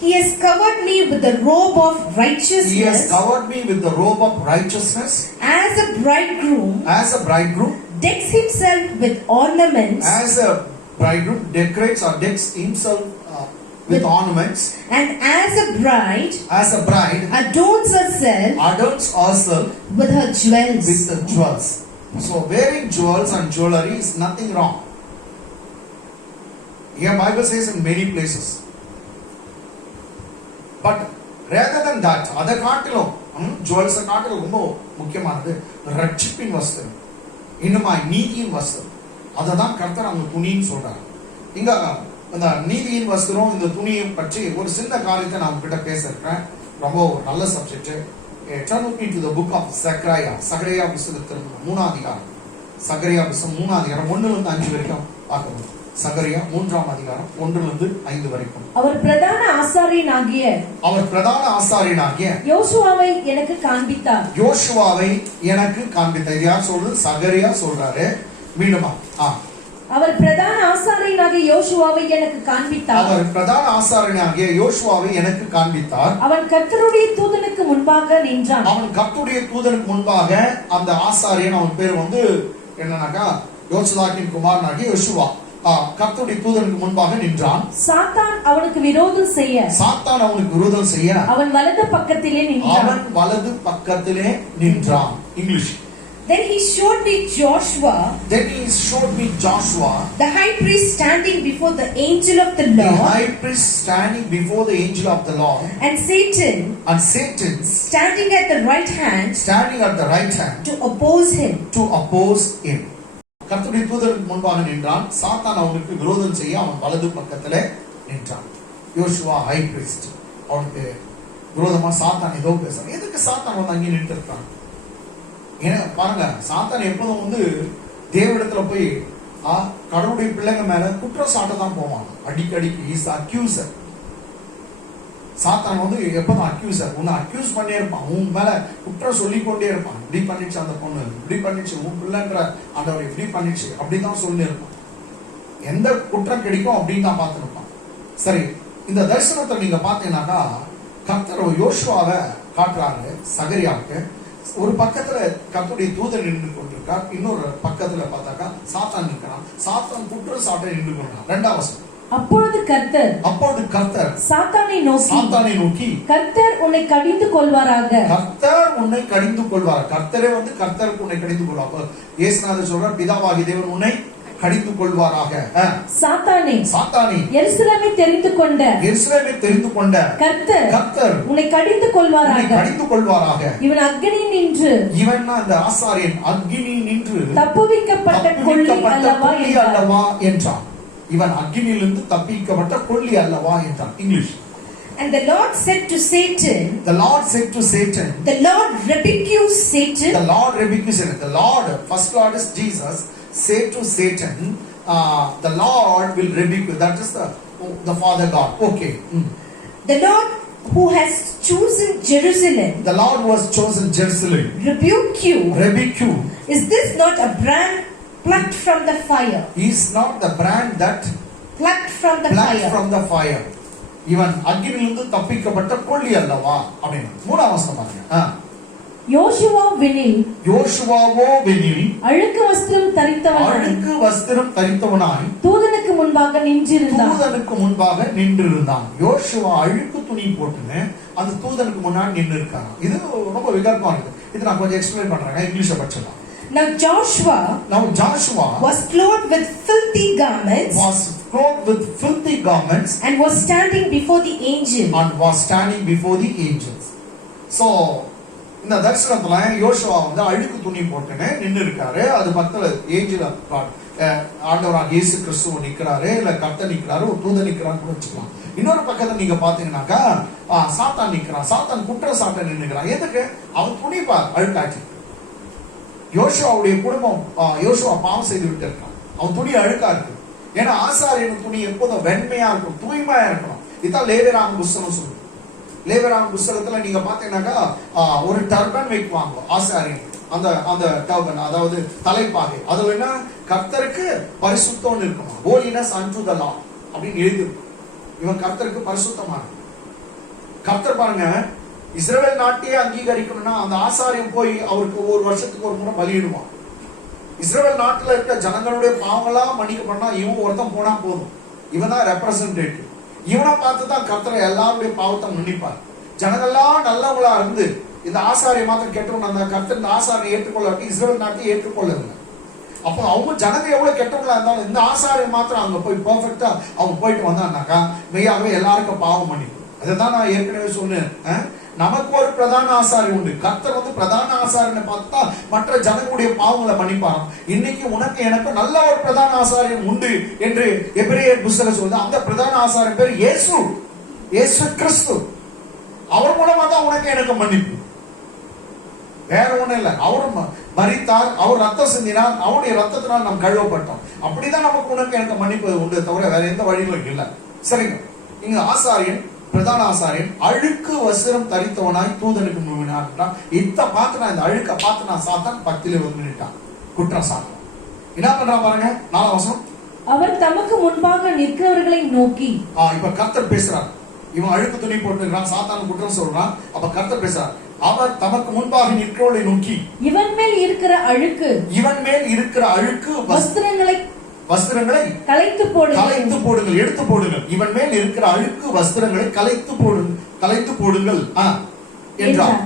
He has covered me with the robe of righteousness. He has covered me with the robe of righteousness. As a bridegroom decks himself with ornaments. As a bridegroom decorates or decks himself with ornaments. And as a bride adorns herself with her jewels. With the jewels. So wearing jewels and jewelry is nothing wrong. Here Bible says in many places. But rather than that, அதை காட்டிலும் ஜுவல்ஸை காட்டிலும் ரொம்ப முக்கியமானது ரட்சிப்பின் வஸ்திரம், இன்னுமாய் நீதியின் வஸ்திரம். அதை தான் கர்த்தர் அவங்க துணின்னு சொல்றாங்க. இங்க இந்த நீதியின் வஸ்திரம், இந்த துணியை பற்றி ஒரு சின்ன காரியத்தை நான் உங்ககிட்ட பேச இருக்கேன். ரொம்ப நல்ல subject. Turn with me to the book of Zechariah. சகரியா புத்தகத்தில் 3ஆம் அதிகாரம். சகரியா புத்தகம் 3ஆம் அதிகாரம் 1 லிருந்து 5 வரைக்கும் பார்க்கணும். சகரியா 3ஆம் அதிகாரம் 1 லிருந்து 5 வரைக்கும். அவர் பிரதான ஆசாரியனாகிய யோசுவாவை எனக்கு காண்பித்தார். இது யார் சொல்றது? சகரியா சொல்றாரு. மீண்டுமா அவர் பிரதான ஆசாரியனாகிய யோசுவாவை எனக்கு காண்பித்தார். அவன் கர்த்தருடைய தூதனுக்கு முன்பாக நின்றான். அந்த ஆசாரியன், அவன் பேர் வந்து என்னன்னாக்கா யோசுவாவின் குமாரனாகிய யோசுவா கர்த்தருடைய தூதனுக்கு முன்பாக நின்றான். சாத்தான் அவனுக்கு விரோதம் செய்ய அவன் வலது பக்கத்திலே நின்றான். English. Then he showed me Joshua, the high priest standing before the angel of the Lord, and Satan standing at the right hand, to oppose him. கர்த்தருடைய தூதனுக்கு முன்பாக நின்றான். சாத்தான் அவனுக்கு விரோதம் செய்ய அவன் வலது பக்கத்திலே நின்றான். யோசுவா ஹை பிரிஸ்ட், அவனுக்கு விரோதமா சாத்தான் ஏதோ பேசுறான். எதுக்கு சாத்தான் வந்து அங்கே நின்று இருக்கான்? ஏன்னா பாருங்க, சாத்தான் எப்போதும் வந்து தேவனிடத்துல போய் கடவுளுடைய பிள்ளைங்க மேல குற்றச்சாட்டு தான் போவான். அடிக்கடிக்கு இஸ் அக்யூசர். சாத்தான் வந்து எப்போதும் அக்யூசர், உன்னை அக்யூஸ் பண்ணே இருப்பான், உன் மேல குற்றம் சொல்லிக்கொண்டே இருப்பான். இப்படி பண்ணிச்சு அந்த பொண்ணு, இப்படி பண்ணிச்சு உன் பிள்ளைன்ற ஆண்டவர், இப்படி பண்ணிச்சு அப்படிதான் சொல்லி இருப்பான். எந்த குற்றம் கிடைக்கும் அப்படின்னு தான் பார்த்துருப்பான். சரி, இந்த தரிசனத்தை நீங்க பாத்தீங்கன்னாக்கா கர்த்தர் யோசுவாவை காட்டுறாரு சகரியாவுக்கு. ஒரு பக்கத்துல கர்த்தருடைய தூதன் நின்று கொண்டிருக்கார், இன்னொரு பக்கத்துல பார்த்தாக்கா சாத்தான் நிற்கிறான். சாத்தான் குற்றம் சாட்டை நின்று கொண்டான். 2ஆம் வசனம். அப்பொழுது கர்த்தர் சாத்தானை நோக்கி கர்த்தர் உன்னை கடிந்து கொள்வாராக. கர்த்தரே வந்து கர்த்தருக்கு உன்னை கடிந்து கொள்வார். இயேசுநாதர் சொல்றார், பிதாவாகிய தேவன் உன்னை கடிந்து கொள்வாராக. சாத்தானே எருசலேமை தெரிந்து கொண்ட கர்த்தர் உன்னை கடிந்து கொள்வாராக. இவன் அக்னி நின்று, அந்த ஆசாரியன் அக்னி நின்று தப்புவிக்கப்பட்ட கொள்ளி அல்லவா என்றான். இவன் அக்னியிலிருந்து தப்பிக்கப்பட்ட கொள்ளி அல்லவா என்றான். English. And the Lord said to Satan, the Lord rebuke you, Satan. The Lord, first Lord is Jesus, said to Satan, the Lord will rebuke you. That is the Father God. Okay. The Lord who has chosen Jerusalem, rebuke you. Is this not a brand plucked from the fire? Is not the brand that plucked from the fire. இவன் அக்கினியிலிருந்து தப்பிக்கப்பட்ட கொள்ளி அல்லவா அப்படின்னு 3ஆம் வசனம் பாருங்க. யோசுவாவோ வெனில் அழுக்கு வஸ்திரம் தரித்தவனாய் தூதனுக்கு முன்பாக நின்றிருந்தான். யோசுவா அழுக்கு துணி போட்டுன்னு அந்த தூதனுக்கு முன்னாடி நின்று இருக்காங்க. இது ரொம்ப விகற்பமா இருக்கு. இது நான் கொஞ்சம் எக்ஸ்பிளைன் பண்றேன், இங்கிலீஷ்ல படிச்சலாம். Now Joshua was clothed with filthy garments, and was standing before the angels. So இந்த தரிசனத்துல யோசுவா வந்து அழுக்கு துணி போட்டுன்னு நின்று இருக்காரு. அது பக்கத்துல ஏஞ்சல் ஆண்டவராக இயேசு கிறிஸ்து நிக்கிறாரு, இல்ல கர்த்தர் நிக்கிறாரு, ஒரு தூதன் நிக்கிறான்னு கூட வச்சுக்கலாம். இன்னொரு பக்கத்துல நீங்க பாத்தீங்கன்னாக்கா சாத்தான் நிக்கிறான். சாத்தான் குற்ற சாட்டை நின்னுக்கிறான். எதுக்கு? அவன் துணி அழுக்காச்சு. யோசுவாவுடைய குடும்பம், யோசுவா பாவம் செய்து விட்டு இருக்கான். அவன் துணி அழுக்கா இருக்கு. ஏன்னா ஆசாரியன் துணி எப்போதும் வெண்மையா இருக்கும், தூய்மையா இருக்கணும். இதான் லேவியராகம புஸ்தகம் சொல்லுது. லேவியராகம புஸ்தகத்துல நீங்க பாத்தீங்கன்னாக்கா ஒரு டர்பன் வைக்குவாங்க ஆசாரியன். அந்த அந்த டர்பன், அதாவது தலைப்பாகை. அதுல என்ன, கர்த்தருக்கு பரிசுத்தம்னு இருக்குமா, holiness unto the Lord அப்படின்னு எழுதிருக்கு. இவன் கர்த்தருக்கு பரிசுத்தமான கர்த்தர். பாருங்க, இஸ்ரவேல் நாட்டையே அங்கீகரிக்கணும்னா அந்த ஆசாரியம் போய் அவருக்கு ஒரு வருஷத்துக்கு ஒரு முறை பலியிடுவான். இஸ்ரவேல் நாட்டுல இருக்க ஜனங்களுடைய பாவங்களா மன்னிக்கப்படனா இவன் ஒருத்தன் போனா போதும். இவன் தான் ரெப்ரசன்டேட்டிவ். இவனை பார்த்து தான் கர்த்தர் எல்லாருடைய பாவத்தை மன்னிப்பார். ஜனங்கள்லாம் நல்லவங்களா இருந்து இந்த ஆசாரியை மாத்திரம் கெட்டவங்க, அந்த கர்த்தர் இந்த ஆசாரியை ஏற்றுக்கொள்ள இஸ்ரவேல் நாட்டை ஏற்றுக்கொள்ளவில்லை. அப்போ அவங்க ஜனங்க எவ்வளவு கெட்டவங்களா இருந்தாலும் இந்த ஆசாரியை மாத்திரம் அங்க போய் பெர்ஃபெக்டா அவங்க போயிட்டு வந்தாங்கன்னாக்கா மெய்யாகவே எல்லாருக்கும் பாவம் மன்னிப்பு. அதுதான் நான் ஏற்கனவே சொன்னேன். நமக்கு ஒரு பிரதான ஆசாரி உண்டு. கர்த்தர் வந்து பிரதான ஆசாரியனை பார்த்தா மற்ற ஜனங்களுடைய பாவங்களை மன்னிப்பாராம். இன்னைக்கு உனக்கு எனக்கு நல்ல ஒரு பிரதான ஆசாரியம் உண்டு என்று எபிரேயர் புத்தகம் சொல்லுது. அந்த பிரதான ஆசாரியன் பேர் இயேசு, இயேசு கிறிஸ்து. அவர் மூலமா தான் உனக்கு எனக்கு மன்னிப்பு, வேற ஒண்ணும் இல்ல. அவர் மரித்தார், அவர் ரத்தம் சிந்தினார், அவருடைய ரத்தத்தினால் நாம் கழுவப்பட்டோம். அப்படிதான் நமக்கு உனக்கு எனக்கு மன்னிப்பு உண்டு, தவிர வேற எந்த வழிகளும் இல்லை. சரிங்க, இங்க ஆசாரியன், பிரதான ஆசாரியன் அழுக்கு வஸ்திரம் தரித்தவனாய் தூதனுக்கு முன்னினான். இத பார்த்து நான், இந்த அழுக்க பார்த்து நான் சாத்தான் பக்தியில வந்து நின்னுட்டான், குற்றம் சாத்தான். என்ன பண்றான் பாருங்க, 4 வசனம். அவர் தமக்கு முன்பாக நிற்கிறவர்களை நோக்கி. இப்ப கர்த்தர் பேசுறார். இவன் அழுக்கு துணி போட்டுக்கிறான், சாத்தான் குற்றம் சொல்றான். அப்ப கர்த்தர் பேசுறார். அவர் தமக்கு முன்பாக நிற்கிறவர்களை நோக்கி, இவன் மேல் இருக்கிற அழுக்கு வஸ்திரங்களை கலைத்து போடுங்கள், எடுத்து போடுங்கள். இவன் மேல் இருக்கிற அழுக்கு வஸ்திரங்களை கலைத்து போடுங்கள் என்றார்.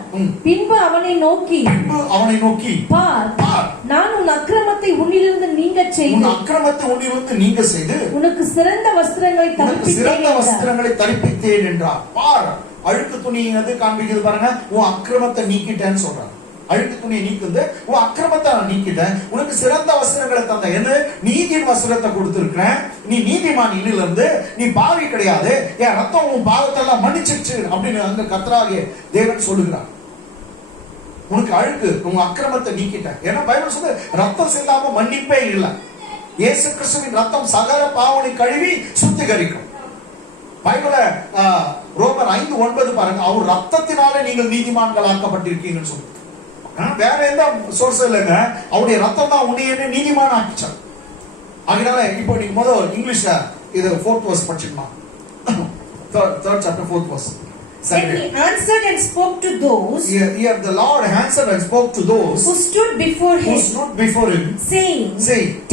பின்பு அவனை நோக்கி, பார், நான் உன் அக்கிரமத்தை உன்னிலிருந்து நீங்க செய்து உனக்கு சிறந்த வஸ்திரங்களை தரிப்பித்தேன் என்றார். பார், அழுக்கு துணி எது காண்பிக்கிறது பாருங்க, உன் அக்கிரமத்தை நீக்கிட்டேன்னு சொல்றான். அழுக்கு துணியை நீக்குது, உன் அக்கிரமத்தை நான் நீக்கிட்டேன், உனக்கு சிறந்த வஸ்திரங்களை தந்த, என்ன நீதியின் வஸ்திரத்தை கொடுத்திருக்கிறேன். நீ நீதிமான், இன்னிலிருந்து நீ பாவி கிடையாது, என் ரத்தம் உன் பாவத்தை எல்லாம் மன்னிச்சிருச்சு அப்படின்னு அங்க கர்த்தராகிய தேவன் சொல்லுகிறார். உனக்கு அழுக்கு, உன் அக்கிரமத்தை நீக்கிட்டேன். ஏன்னா பைபிள் சொல்லுது, ரத்தம் செல்லாம மன்னிப்பே இல்லை. இயேசு கிறிஸ்துவின் ரத்தம் சகல பாவனை கழுவி சுத்திகரிக்கும். பைபிள ரோமர் 5:9 பாருங்க, அவர் ரத்தத்தினாலே நீங்கள் நீதிமான்கள் ஆக்கப்பட்டிருக்கீங்கன்னு சொல்லுங்க. வேற எந்த சோர்ஸ் இல்லைங்க, அவருடைய ரத்தம் தான் உன்னையே நீதிமான் ஆக்கிச்சார். அதனால இப்போ நீங்க முதல் இங்கிலீஷ்ல இது 4th verse படிச்சுக்கலாம். 3rd chapter 4th verse. Then he answered and spoke to those. Here the Lord answered and spoke to those who stood before him, saying,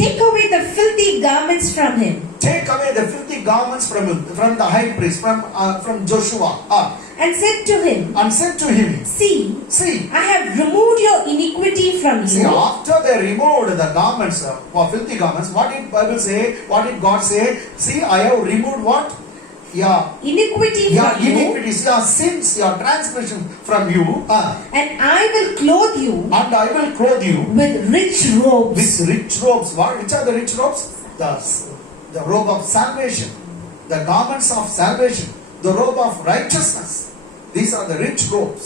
take away the filthy garments from him. Take away the filthy garments from him, from the high priest, from Joshua. And said to him, see, I have removed your iniquity from you. See, after they removed the garments, filthy garments, what did Bible say? What did God say? See, I have removed what? Iniquity from you. Iniquities, your sins, your transgression from you. And I will clothe you. With rich robes. With rich robes. Which are the rich robes? The robe of salvation, the garments of salvation, the robe of righteousness. These are the rich robes.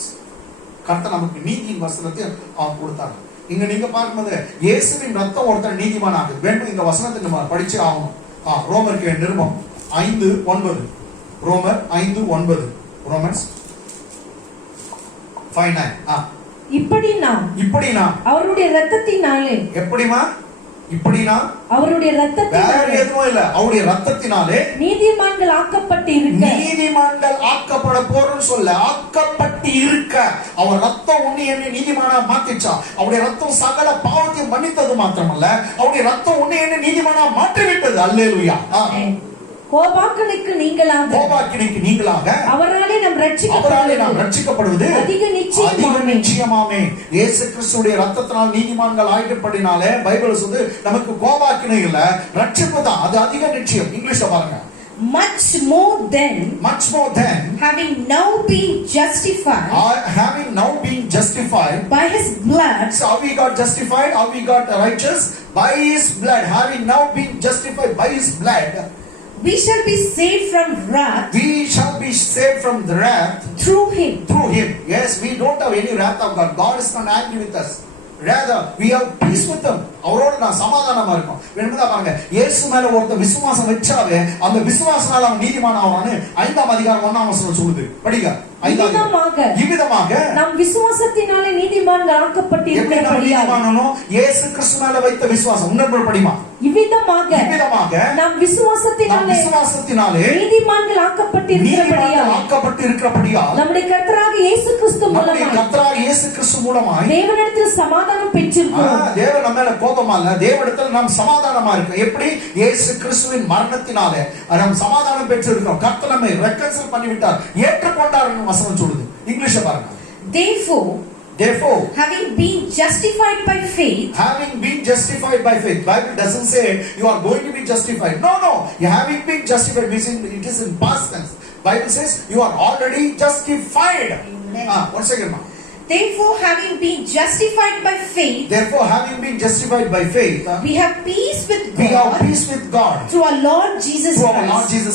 கர்த்தர் நமக்கு நீதியின் வஸ்திரத்தை அவன் கொடுத்தாங்க. இங்க நீங்க பார்க்கும்போது இயேசுவின் ரத்தம் ஒருத்தர் நீதிமான் ஆகுது. வேண்டும் இந்த வசனத்தை நம்ம படிச்சு ஆகணும். ரோமருக்கு நிருபம் 5:9. ரோமர் 5:9. ரோமன்ஸ் 5:9. இப்படி நாம் அவருடைய இரத்தத்தினாலே, எப்படிமா இப்படினா அவருடைய ரத்தத்தினாலே, வேற எதுவும் இல்ல, அவருடைய ரத்தத்தினாலே நீதிமான்கள் ஆக்கப்பட போறோம்னு சொல்ல, ஆக்கப்பட்டு இருக்க. அவர் ரத்தம் உன்னை என்னை நீதிமானா மாத்திச்சா. அவருடைய ரத்தம் சகல பாவத்தையும் மன்னித்தது மாத்திரமல்ல, அவருடைய ரத்தம் உன்னை என்னை நீதிமானா மாற்றிவிட்டது. அல்லேலூயா. கோபாக்கினைக்கு நீங்களாக அவராலே நாம் ரட்சிக்கப்படுவது அதிக நிச்சயமாமே. இயேசு கிறிஸ்துவின் ரத்தத்தினால் நீதிமான்கள் ஆயிட்டபடினாலே பைபிள் சொல்லுது நமக்கு கோபாக்கினை இல்ல, ரட்சிப்பு தான். அது அதிக நிச்சயம். இங்கிலீஷ்ல பாருங்க. Much more than having now been justified by his blood. So how we got justified, how we got righteous? By his blood. Having now been justified by his blood, we shall be saved from wrath. Through him. Through him. Yes, we don't have any wrath of God. God is not angry with us. rather we have peace with them. அவரோட நான் சமாதானமா இருக்கோம். வேணும்னா பாருங்க, இயேசு மேல ஒருத்தர் விசுவாசம் வச்சாவே அந்த விசுவாசனால அவன் நீதிமான் ஆவான்னு 5ஆம் அதிகாரம் 1ஆம் வசனம் சொல்லுது. படிங்க. இவ்விதமாக நம் விசுவாசத்தினாலே நீதிமான்கள் ஆக்கப்பட்டிருக்கிறபடியால் இயேசு கிறிஸ்து மேல வைத்த விசுவாசம் உணர்வு படிமா. இவ்விதமாக நம் விசுவாசத்தினாலே நீதிமான்கள் ஆக்கப்பட்டிருக்கிறபடியால் நம்முடைய கர்த்தராகிய இயேசு கிறிஸ்து மூலமாய் தேவனிடத்தில் சமாதானம் பெற்றிருக்கிறோம். தேவன் நம்ம மேல கோபமா இல்ல, தேவனிடத்தில் நாம் சமாதானமா இருக்கோம். எப்படி? இயேசு கிறிஸ்துவின் மரணத்தினாலே நாம் சமாதானம் பெற்றிருக்கிறோம். கர்த்தர் நம்மை ரெக்கன்சில் பண்ணி விட்டார், ஏற்றுக்கொண்டார் வசனம் சொல்லுது. இங்கிலீஷ்ல பாருங்க. Therefore, having been justified by faith, Bible doesn't say you are going to be justified. No, you having been justified means it is in past tense. Bible says you are already justified. One second, ma. Therefore, having been justified by faith, we have peace with God through our Lord Jesus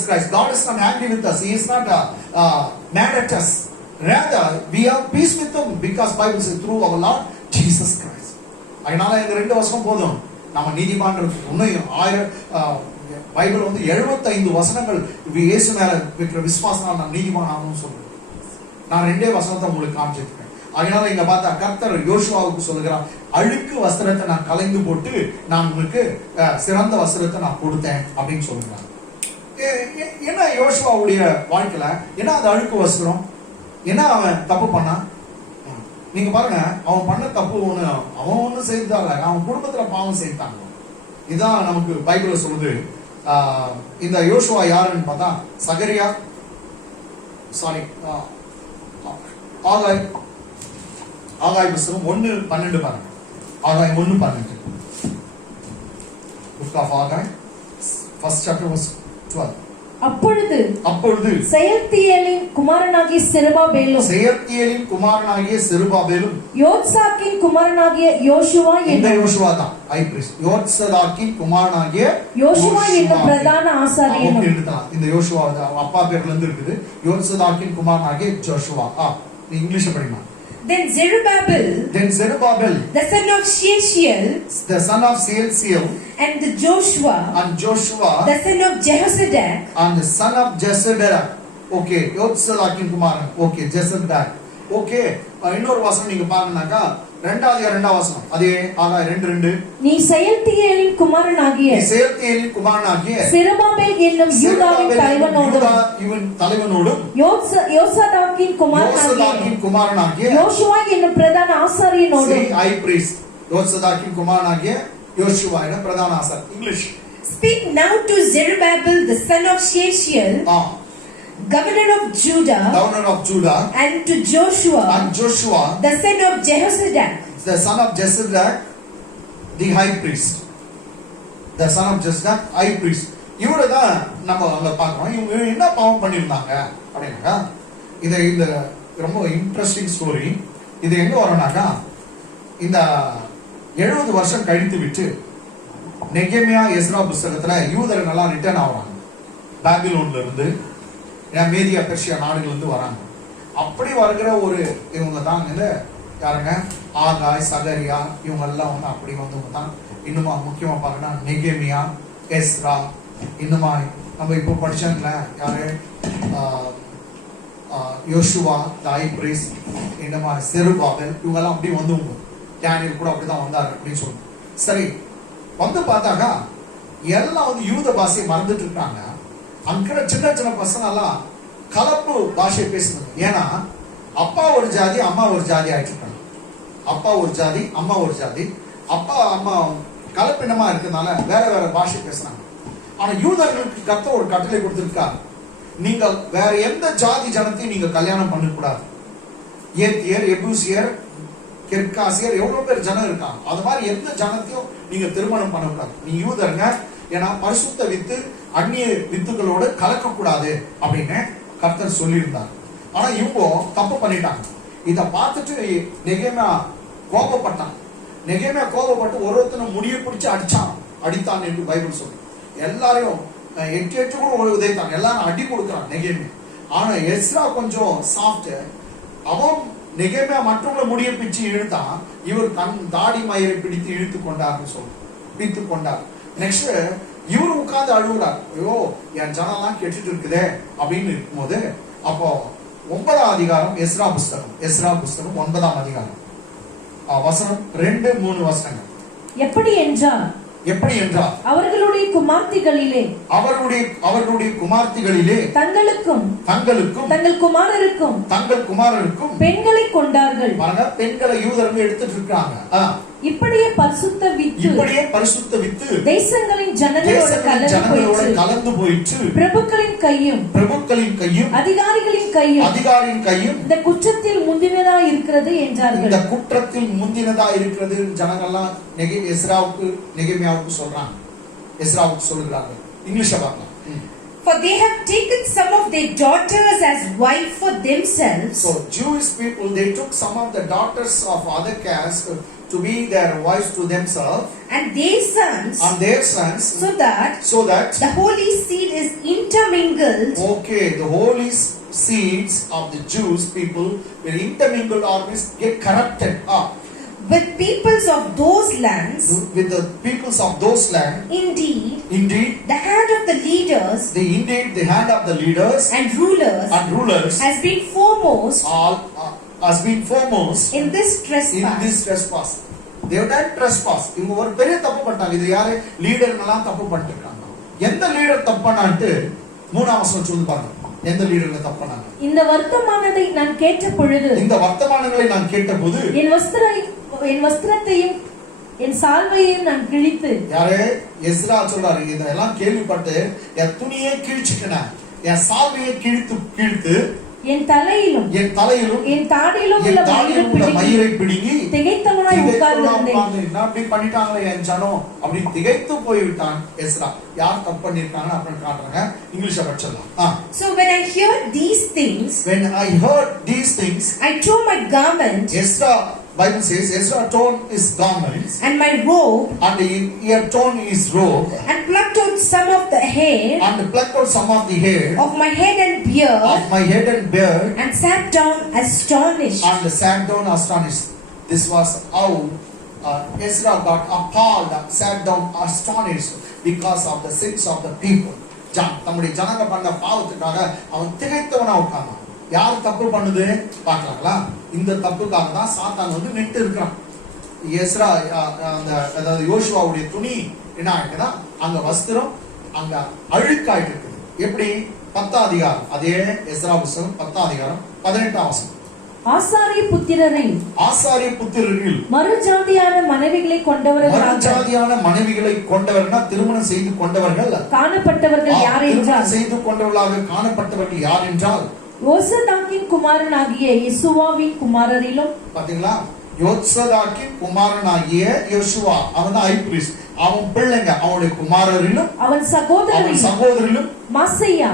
Christ. God is not angry with us. He is not mad at us. Rather, we have peace with him because Bible says through our Lord Jesus Christ. அதனால இந்த ரெண்டு வசனம் போதும் நம்ம நீதிமான் இருக்கு. இன்னும் 1000 Bible வந்து 75 வசனங்கள் இயேசு மேல வைக்கிற விசுவாசத்தால் நாம் நீதிமான் ஆகணும்னு சொல்லுது. நான் ரெண்டே வசனத்தை உங்களுக்கு காமிச்சிருக்கேன். அதனால இங்க பார்த்தா கர்த்தர் யோசுவாவுக்கு சொல்லுகிறார், அழுக்கு வஸ்திரத்தை நான் கலைந்து போட்டு நான் உங்களுக்கு சிறந்த வஸ்திரத்தை நான் கொடுத்தேன் அப்படின்னு சொல்லுகிறார். என்ன யோசுவாவுடைய வாழ்க்கையில என்ன அது அழுக்கு வஸ்திரம்? என்ன அவன் தப்பு பண்ணா? நீங்க பாருங்க, அவன் பண்ண தப்பு அவன் ஒண்ணு செய்தாங்க, அவன் குடும்பத்துல பாவம் செய்தாங்க. இதுதான் நமக்கு பைபிள் சொல்லுது. இந்த யோசுவா யாருன்னு பார்த்தா சகரியா ஆகாய் புத்தகம் 1:12 பாருங்க. ஆகாய் 1:12. Book of Agai, first chapter was 12. அப்பொழுது செயல்தியேலின் குமாரனாகிய செருபாபேலும் யோத்சாக்கின் குமாரனாகிய யோசுவா தான் ஹை பிரீஸ்ட். யோத்சாக்கின் குமாரனாகிய யோசுவா என்னும் பிரதான ஆசாரியனும். இந்த யோசுவா அப்பா பேர்ல இருந்து இருக்குது. யோத்சாக்கின் குமாரனாகிய ஜோஷுவா. இங்கிலீஷ்ல படிமா. Then Zerubbabel, the son of Shealtiel, and Joshua, the son of Jehozadak, Okay, Yotsadakin Kumaran. Okay, Jehozadak. Okay, இன்னொரு வசனம் நீங்க பாருங்கனாக்கா ரெண்டாவது வசனம். அதே ஆகாய் 2:2. நீ செயல்தியேலின் குமாரனாகிய செருபாபேல் என்னும் யூதாவின் தலைவனோடும் யோசதாக்கின் குமாரனாகிய யோசுவா என்னும் பிரதான ஆசாரியனோடும். ஹை பிரீஸ்ட் யோசதாக்கின் குமாரனாகிய யோசுவா என்னும் பிரதான ஆசாரியர். English. Speak now to Zerubbabel the son of Shealtiel, governor of Judah, and to Joshua, the son of Jehozadak, the high priest. இவரதான் நம்ம அங்க பார்க்கிறோம். இவங்க என்ன பாவம் பண்ணிருந்தாங்க அப்படின்னா, இந்த ரொம்ப இன்ட்ரெஸ்டிங் ஸ்டோரி. இது எங்க வரனாக்கா, இந்த 70 வருஷம் கழித்து விட்டு நெகேமியா எஸ்ரா புஸ்தகத்துல யூதர்கள் எல்லாம் ரிட்டர்ன் ஆகுறாங்க. பாபிலோன்ல இருந்து மேதியா பெர்ஷியா நாடுகள் இருந்து வராங்க. அப்படி வருகிற ஒரு இவங்க தான் யாருங்க, ஆகாய், சகரியா, இவங்க எல்லாம் வந்து அப்படி வந்தவங்க தான். இன்னுமா முக்கியமா பாருங்கன்னா நெகேமியா, எஸ்ரா, இன்னுமா நம்ம இப்போ படிச்சாங்களே யாரு, யோசுவா தி ஹை பிரீஸ்ட், இன்னுமா செருபாபேல், இவங்க எல்லாம் அப்படி வந்தவங்க. டேனியல் கூட அப்படிதான் வந்தாரு அப்படின்னு சொல்லுங்க. சரி, வந்து பார்த்தாக்கா எல்லாம் வந்து யூத பாஷையை மறந்துட்டு இருக்காங்க. அங்க சின்ன சின்ன பசங்க எல்லாம் கலப்பு பாஷையை பேசுறாங்க. ஏன்னா அப்பா ஒரு ஜாதி, அம்மா ஒரு ஜாதி ஆயிட்டு இருக்காங்க. அப்பா ஒரு ஜாதி, அம்மா ஒரு ஜாதி. அப்பா அம்மா கலப்பினமா இருக்கிறதுனால வேற வேற பாஷை பேசுறாங்க. ஆனா யூதர்களுக்கு கர்த்தர் ஒரு கட்டளை கொடுத்திருக்காரு, நீங்க வேற எந்த ஜாதி ஜனத்தையும் நீங்க கல்யாணம் பண்ணக்கூடாது. ஏத்தியர், எபூசியர், கெர்காசியர், எவ்வளவு பேர் ஜனம் இருக்காங்க. அது மாதிரி எந்த ஜனத்தையும் நீங்க திருமணம் பண்ணக்கூடாது. நீ யூதருங்க, ஏன்னா பரிசுத்த வித்து அந்நிய வித்துகளோடு கலக்கக்கூடாது அப்படின்னு கர்த்தர் சொல்லியிருந்தார். ஆனா இவங்க தப்பு பண்ணிட்டாங்க. இத பார்த்துட்டு நெகேமியா கோபப்பட்டான். நெகேமியா கோபப்பட்டு ஒருத்தனை முடிய பிடிச்சு அடித்தான் என்று பைபிள் சொல்லு. எல்லாரையும் 8 கூட உதைத்தான். எல்லாரும் அடி கொடுக்கிறான் நெகேமியா. ஆனா எஸ்ரா கொஞ்சம் சாஃப்ட். அவன் நெகேமியா மற்றவங்கள முடிய பிச்சு இழுத்தான், இவர் தாடி மயிரை பிடித்து இழுத்து கொண்டார்னு சொல்ற, பிடித்து கொண்டார். நெக்ஸ்ட் இவரு உட்கார்ந்து அழுகுறார், ஐயோ என் ஜனம்லாம் கெட்டுட்டு இருக்குதே அப்படின்னு இருக்கும்போது, அப்போ 9ஆம் அதிகாரம் எஸ்ரா புஸ்தகம் 9ஆம் அதிகாரம் வசனம் 2-3 வசனங்கள். எப்படி என்றால் அவர்களுடைய குமார்த்திகளிலே தங்களுக்கும் தங்கள் குமாரருக்கும் பெண்களை கொண்டார்கள். பெண்களை யூதர்கள் எடுத்துட்டு இருக்காங்க. இப்படியே பரிசுத்த வித்து தேசங்களின் ஜனங்களோட கலந்து போயிற்று. பிரபுக்களின் கையும் அதிகாரிகளின் கையும் இந்த குற்றத்தில் முந்தினதா இருக்கிறது என்றார்கள். இந்த குற்றத்தில் முந்தினதா இருக்கிறது ஜனங்கள்லாம் நெகேமியாவுக்கு சொல்றாங்க, எஸ்ராவுக்கு சொல்றாங்க. இங்கிலீஷ்ல பார்க்கலாம். For they have taken some of their daughters as wife for themselves. So Jewish people, they took some of the daughters of other caste to be their wives to themselves, and their sons, so that the holy seed is intermingled. Okay, the holy seeds of the Jewish people will intermingle or get corrupted with peoples of those lands. With the peoples of those lands. Indeed, the hand of the leaders, the hand of the leaders and rulers has been foremost in this trespass. They have done trespass. இவங்க ஒரு பெரிய தப்பு பண்ணிட்டாங்க. இது யாரு? லீடர்லாம் தப்பு பண்ணிட்டாங்க. எந்த லீடர் தப்பு பண்ணான்ட்டு 3ஆம் வசனம் சொல்லி பாருங்க. எந்த லீடர்ல தப்பு பண்ணாங்க? இந்த வர்த்தமானங்களை நான் கேட்டபோது என் வஸ்திரத்தையும் என் சால்வையையும் நான் கிழித்து. யாரே? எஸ்ரா சொல்றாரு, இதெல்லாம் கேள்விப்பட்டு என் துணியை கிழிச்சிட்டேன், என் சால்வையை கிழித்து என் தலையிலும் என் தாடியிலும் உள்ள மயிரை பிடுங்கி திகைத்தவனாய் உட்கார்ந்திருந்தேன். என்ன அப்படி பண்ணிட்டாங்களே என் ஜனம் அப்படி திகைத்து போய்விட்டான் எஸ்ரா. யார் தப்பு பண்ணிருக்காங்க அப்படின்னு காட்டுறாங்க. இங்கிலீஷ்ல படிச்சிடலாம். So when I heard these things, I tore my garment. Esra, Bible says Ezra torn his garments and my robe, and he had torn his robe and plucked out some of the hair of my head and beard, and sat down astonished. This was how Ezra got appalled, sat down astonished because of the sins of the people. தம்முடைய ஜனங்க பண்ண பாவத்துக்காக அவன் திகைத்தவனா உட்கார்ந்தான். யார் தப்பு பண்ணுது பார்க்கலாங்களா? இந்த தப்புக்காக தான் சாத்தான் வந்து நின்று இருக்கிறான். எஸ்ரா அதாவது யோசுவாவுடைய துணி என்ன ஆயிடுச்சுன்னா அங்க வஸ்திரம் அங்க அழுக்காயிட்டு இருக்குது. எப்படி? 10ஆம் அதிகாரம், அதே எஸ்ரா புத்தகம் 10ஆம் அதிகாரம் 18ஆம் வசனம். ஆசாரிய புத்திரரில் மறுஜாதியான மனைவிகளை கொண்டவர்கள்னா திருமணம் செய்து கொண்டவர்கள் காணப்பட்டவர்கள் யார் என்றால் செய்து கொண்டவர்களாக காணப்பட்டவர்கள் யார் என்றால் யோசதாக்கின் குமாரனாகிய யெசுவாவின் குமாரரிலும். பாத்தீங்களா? யோசதாக்கின் குமாரனாகிய யோசுவா, அவன் தான் ஹை பிரீஸ்ட். அவன் பிள்ளைங்க, அவனுடைய குமாரரிலும் அவன் சகோதரரிலும் மாசையா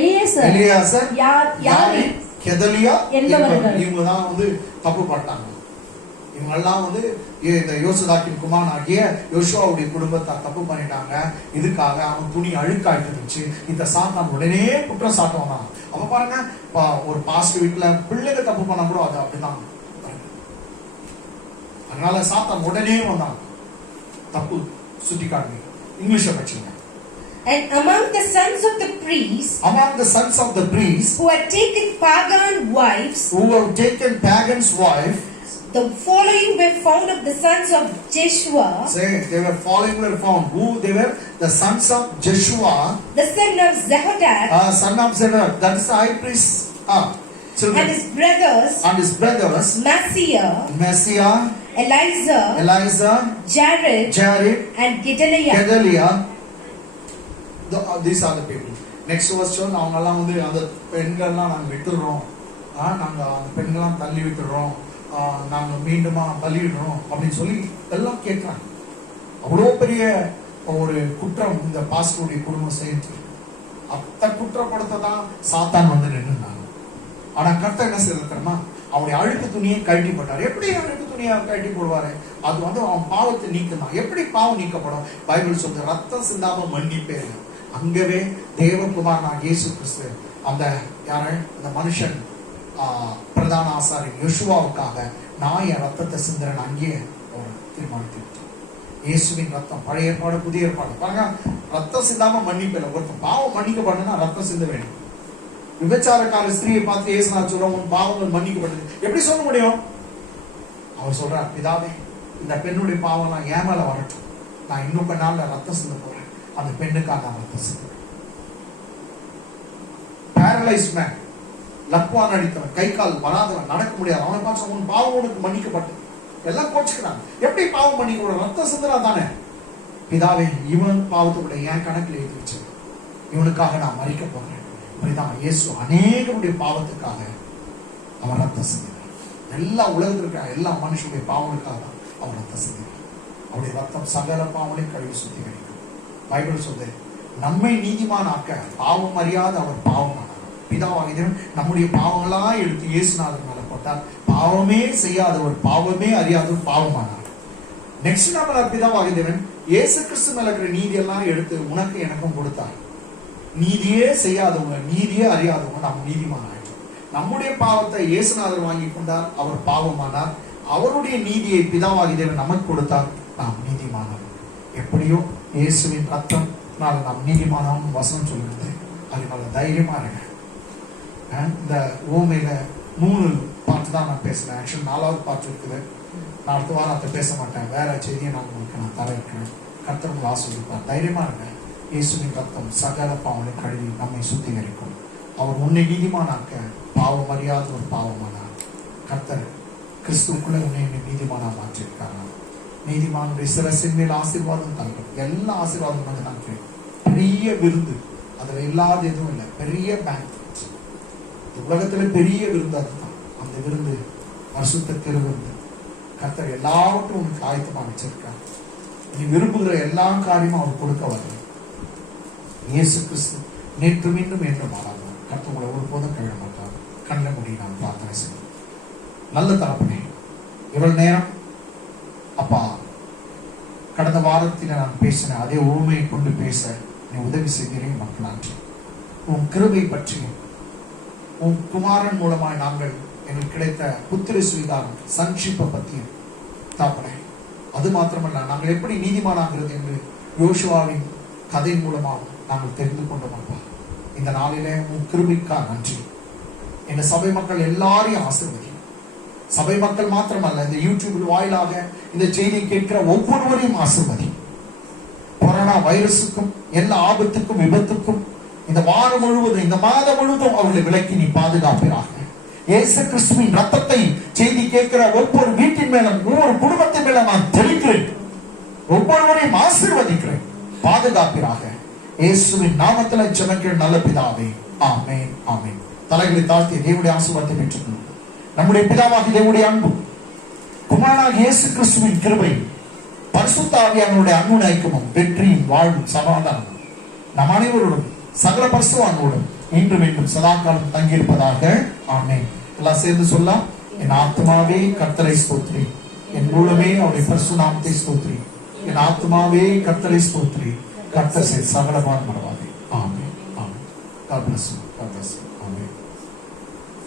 எலியாசர் யாரிப் கெதலியா என்பவர்கள். இவங்க தான் வந்து தப்பு பண்ணிட்டாங்க. இவங்கெல்லாம் வந்து இந்த யோசதாக்கின் குமாரனாகிய யோசுவாவுடைய குடும்பத்தை தப்பு பண்ணிட்டாங்க. இதுக்காக அவன் துணி அழுக்காயிட்டு இருந்துச்சு. இந்த சாத்தான் உடனே குற்றம் சாட்டவனா. அப்ப பாருங்க, ஒரு பாஸ்டர் வீட்டுல பிள்ளைங்க தப்பு பண்ண கூட அது அப்படிதான். அதனால சாத்தான் உடனே வந்தான் தப்பு சுட்டி காட்டுங்க. இங்கிலீஷ்ல படிச்சுங்க. And among the sons of the priests who had taken pagan wives, the following were found of the sons of Jeshua. Say they were found. Who they were? The sons of Jeshua, the son of Zehodak, that is the high priest. And his brothers, Maaseiah, Eliezer, Jared, and Gedaliah. These are the people. Next verse சொன்ன அவங்கெல்லாம் வந்து அந்த பெண்கள்லாம் நாங்கள் விட்டுடுறோம், நாங்கள் அந்த பெண்கள்லாம் தள்ளி விட்டுடுறோம், நாங்கள் மீண்டுமா பலியிடுறோம் அப்படின்னு சொல்லி எல்லாம் கேட்கிறாங்க. அவ்வளோ பெரிய ஒரு குற்றம் இந்த பாஸ்டருடைய குடும்பம் செய்து அத்த குற்றப்படுத்த தான் சாத்தான் வந்து நின்றுனாங்க. ஆனா கர்த்தர் என்ன செய்யறது தெரியுமா? அவனுடைய அழுக்கு துணியை கழட்டி போட்டார். எப்படி அழுக்கு துணியை கழட்டி போடுவாரு? அது வந்து அவன் பாவத்தை நீக்குதான். எப்படி பாவம் நீக்கப்படும்? பைபிள் சொல்ற ரத்தம் சிந்தாம மன்னிப்பேன். அங்கவே தேவகுமாரனாகிய இயேசு கிறிஸ்து அந்த யார அந்த மனுஷன் பிரதான ஆசாரியர் யோசுவாவுக்காக நான் என் ரத்தத்தை சிந்துறேன் அங்கேயே அவர் தீர்மானித்து விட்டார். இயேசுவின் ரத்தம் பழைய ஏற்பாடு புதிய ஏற்பாடு பாருங்க, ரத்தம் சிந்தாம மன்னிப்பில்லை. ஒருத்தன் பாவம் மன்னிக்கப்படணும்னா ரத்தம் சிந்த வேண்டும். விபச்சாரக்கார ஸ்திரியை பார்த்து இயேசுநாதர் சொல்றோம், உன் பாவங்கள் மன்னிக்கப்பட்டது. எப்படி சொல்ல முடியும்? அவர் சொல்றார், பிதாவே இந்த பெண்ணுடைய பாவம் நான் ஏன் மேல வரட்டும், நான் இன்னும் கொஞ்ச நாள்ல ரத்தம் சிந்த போறேன், அந்த பெண்ணுக்காக நான் ரத்தம் சிந்துறேன். பேரலைஸ் மேன், லக்குவான் அடித்தவன், கை கால் வராதவன், நடக்க முடியாது, அவனை பார்த்து உன் பாவம் உனக்கு மன்னிக்கப்பட்டது. எல்லாம் கோச்சுக்கிறாங்க. எப்படி பாவம் மன்னிக்கப்படும்? ரத்தம் சிந்தனா தானே. பிதாவே இவன் பாவத்துக்குள்ள என் கணக்கில் எழுதி வச்சு இவனுக்காக நான் மறிக்க போறேன். இப்படிதான் இயேசு அநேகருடைய பாவத்துக்காக அவன் ரத்தம் சிந்தினார். எல்லா உலகத்தில் இருக்கிற எல்லா மனுஷனுடைய பாவங்களுக்காக தான் அவன் ரத்தம் சிந்தினார். அவருடைய ரத்தம் சகல பாவங்களையும் கழுவி சுத்திகரிக்கும். பைபிள் சொல்லுது, நம்மை நீதிமானாக்க பாவம் அறியாத அவர் பாவமானார். பிதாவாகிய நம்முடைய பாவங்களா எடுத்து இயேசுநாதர் மேல போட்டார். பாவமே செய்யாதவர், பாவமே அறியாதவர் பாவமானார். நெக்ஸ்ட் நம்ம பிதாவாகிய தேவன் இயேசு கிறிஸ்து மேல இருக்கிற நீதி எல்லாம் எடுத்து உனக்கு எனக்கும் கொடுத்தார். நீதியே செய்யாதவங்க, நீதியே அறியாதவங்க நாம் நீதிமான ஆயிட்டோம். நம்முடைய பாவத்தை இயேசுநாதர் வாங்கி கொண்டார், அவர் பாவமானார். அவருடைய நீதியை பிதாவாகிய தேவன் நமக்கு கொடுத்தார், நாம் நீதிமானார். எப்படியோ இயேசுவின் ரத்தம் நாம் நீதிமானோம் வசனம் சொல்லுறது. அதனால தைரியமா இருங்க. இந்த ஊமையில 3 பாட்டு தான் நான் பேசுறேன். ஆக்சுவலி 4வது பாட்டு இருக்குது. நான் அடுத்த வாரம் அதை பேச மாட்டேன். வேற செய்தியை நான் உங்களுக்கு நான் தர இருக்கிறேன். கர்த்தர் உங்களை ஆசீர்வதிப்பார். தைரியமா இருங்க. இயேசுவின் ரத்தம் சகல பாவங்களை கழுவி நம்மை சுத்திகரிக்கும். அவர் உன்னை நீதிமானாக்க பாவம் அறியாத ஒரு பாவமானார். கர்த்தர் கிறிஸ்துக்குள்ள உன்னை நீதிமானா மாற்றிருக்காங்க. நீதிமானுடைய சிரசின் மேல் ஆசீர்வாதம் தங்கும். எல்லா ஆசீர்வாதம் வந்து நான் பெரிய விருந்து, அதுல இல்லாத எதுவும் இல்லை. பெரிய பேங்க், உலகத்துல பெரிய விருந்து அதுதான். அந்த விருந்து பரிசுத்த திருவிருந்து. கர்த்தர் எல்லாவற்றும் உனக்கு ஆயத்தமா வச்சிருக்கார். நீ விரும்புகிற எல்லா காரியமும் அவர் கொடுக்க வரல. இயேசு கிறிஸ்து நேற்று மீண்டும் என்றும் மாறாதவர். கர்த்தர் உங்களை ஒருபோதும் கழிய மாட்டார். கண்ண முடி நாம் பிரார்த்தனை செய்வோம். நல்ல தரப்பனே, இவ்வளவு நேரம் அப்பா கடந்த வாரத்தில் நான் பேசின அதே உண்மையை கொண்டு பேச நீ உதவி செய்கிறேன். மக்கள் நன்றி. உன் கிருபை பற்றியும் உன் குமாரன் மூலமாய் நாங்கள் எங்களுக்கு கிடைத்த புத்திர சுவீகாரம் சன்ஷிப்பை பற்றியும் தாப்பனே. அது மாத்திரமல்ல, நாங்கள் எப்படி நீதிமானாகிறது என்று யோசுவாவின் கதை மூலமாக நாங்கள் தெரிந்து கொண்டோம். இந்த நாளிலே உன் கிருபைக்கா நன்றி. எங்க சபை மக்கள் எல்லாரையும் ஆசீர்வதி. சபை மக்கள் மாத்திரமல்ல, இந்த யூடியூப் வாயிலாக இந்த செய்தியை கேட்கிற ஒவ்வொருவரையும் ஆசீர்வதி. கொரோனா வைரஸுக்கும் எல்லா ஆபத்துக்கும் விபத்துக்கும் இந்த வாரம் முழுவதும் இந்த மாதம் முழுவதும் அவர்களை விலக்கி நீ பாதுகாப்பிறாக. இயேசு கிறிஸ்துவின் ரத்தத்தை செய்தி கேட்கிற ஒவ்வொரு வீட்டின் மேலும் ஒவ்வொரு குடும்பத்தின் மேல நான் தெளிக்கிறேன். ஒவ்வொருவரையும் ஆசீர்வதிக்கிறேன். பாதுகாப்பிறாக. இயேசுவின் நாமத்தில் ஜெபிக்கிற நல்ல பிதாவே, ஆமென் ஆமென். தலைகளை தாழ்த்தி தேவனுடைய ஆசீர்வாதத்தை பெற்றுக்கொள்ளும். நம்முடைய பிதாவாகிய தேவனுடைய அன்பு, குமாரனாகிய இயேசு கிறிஸ்துவின் கிருபை, பரிசுத்த ஆவியானவருடைய அன்பு ஐக்கியமும் வெற்றியும் வாழ்வும் சமாதானம் நம் அனைவரோடும் சகல பரிசுத்தவான்களோடும் இன்று மீண்டும் சதா காலம் தங்கியிருப்பதாக. ஆமென். எல்லாம் சேர்ந்து சொல்லலாம். என் ஆத்மாவே கர்த்தரை ஸ்தோத்திரி, என் மூலமே அவருடைய பரிசுத்த நாமத்தை ஸ்தோத்திரி. என் ஆத்மாவே கர்த்தரை ஸ்தோத்திரி, கர்த்தர் சகலவான் மறவாதே. ஆமென் ஆமென். God bless you.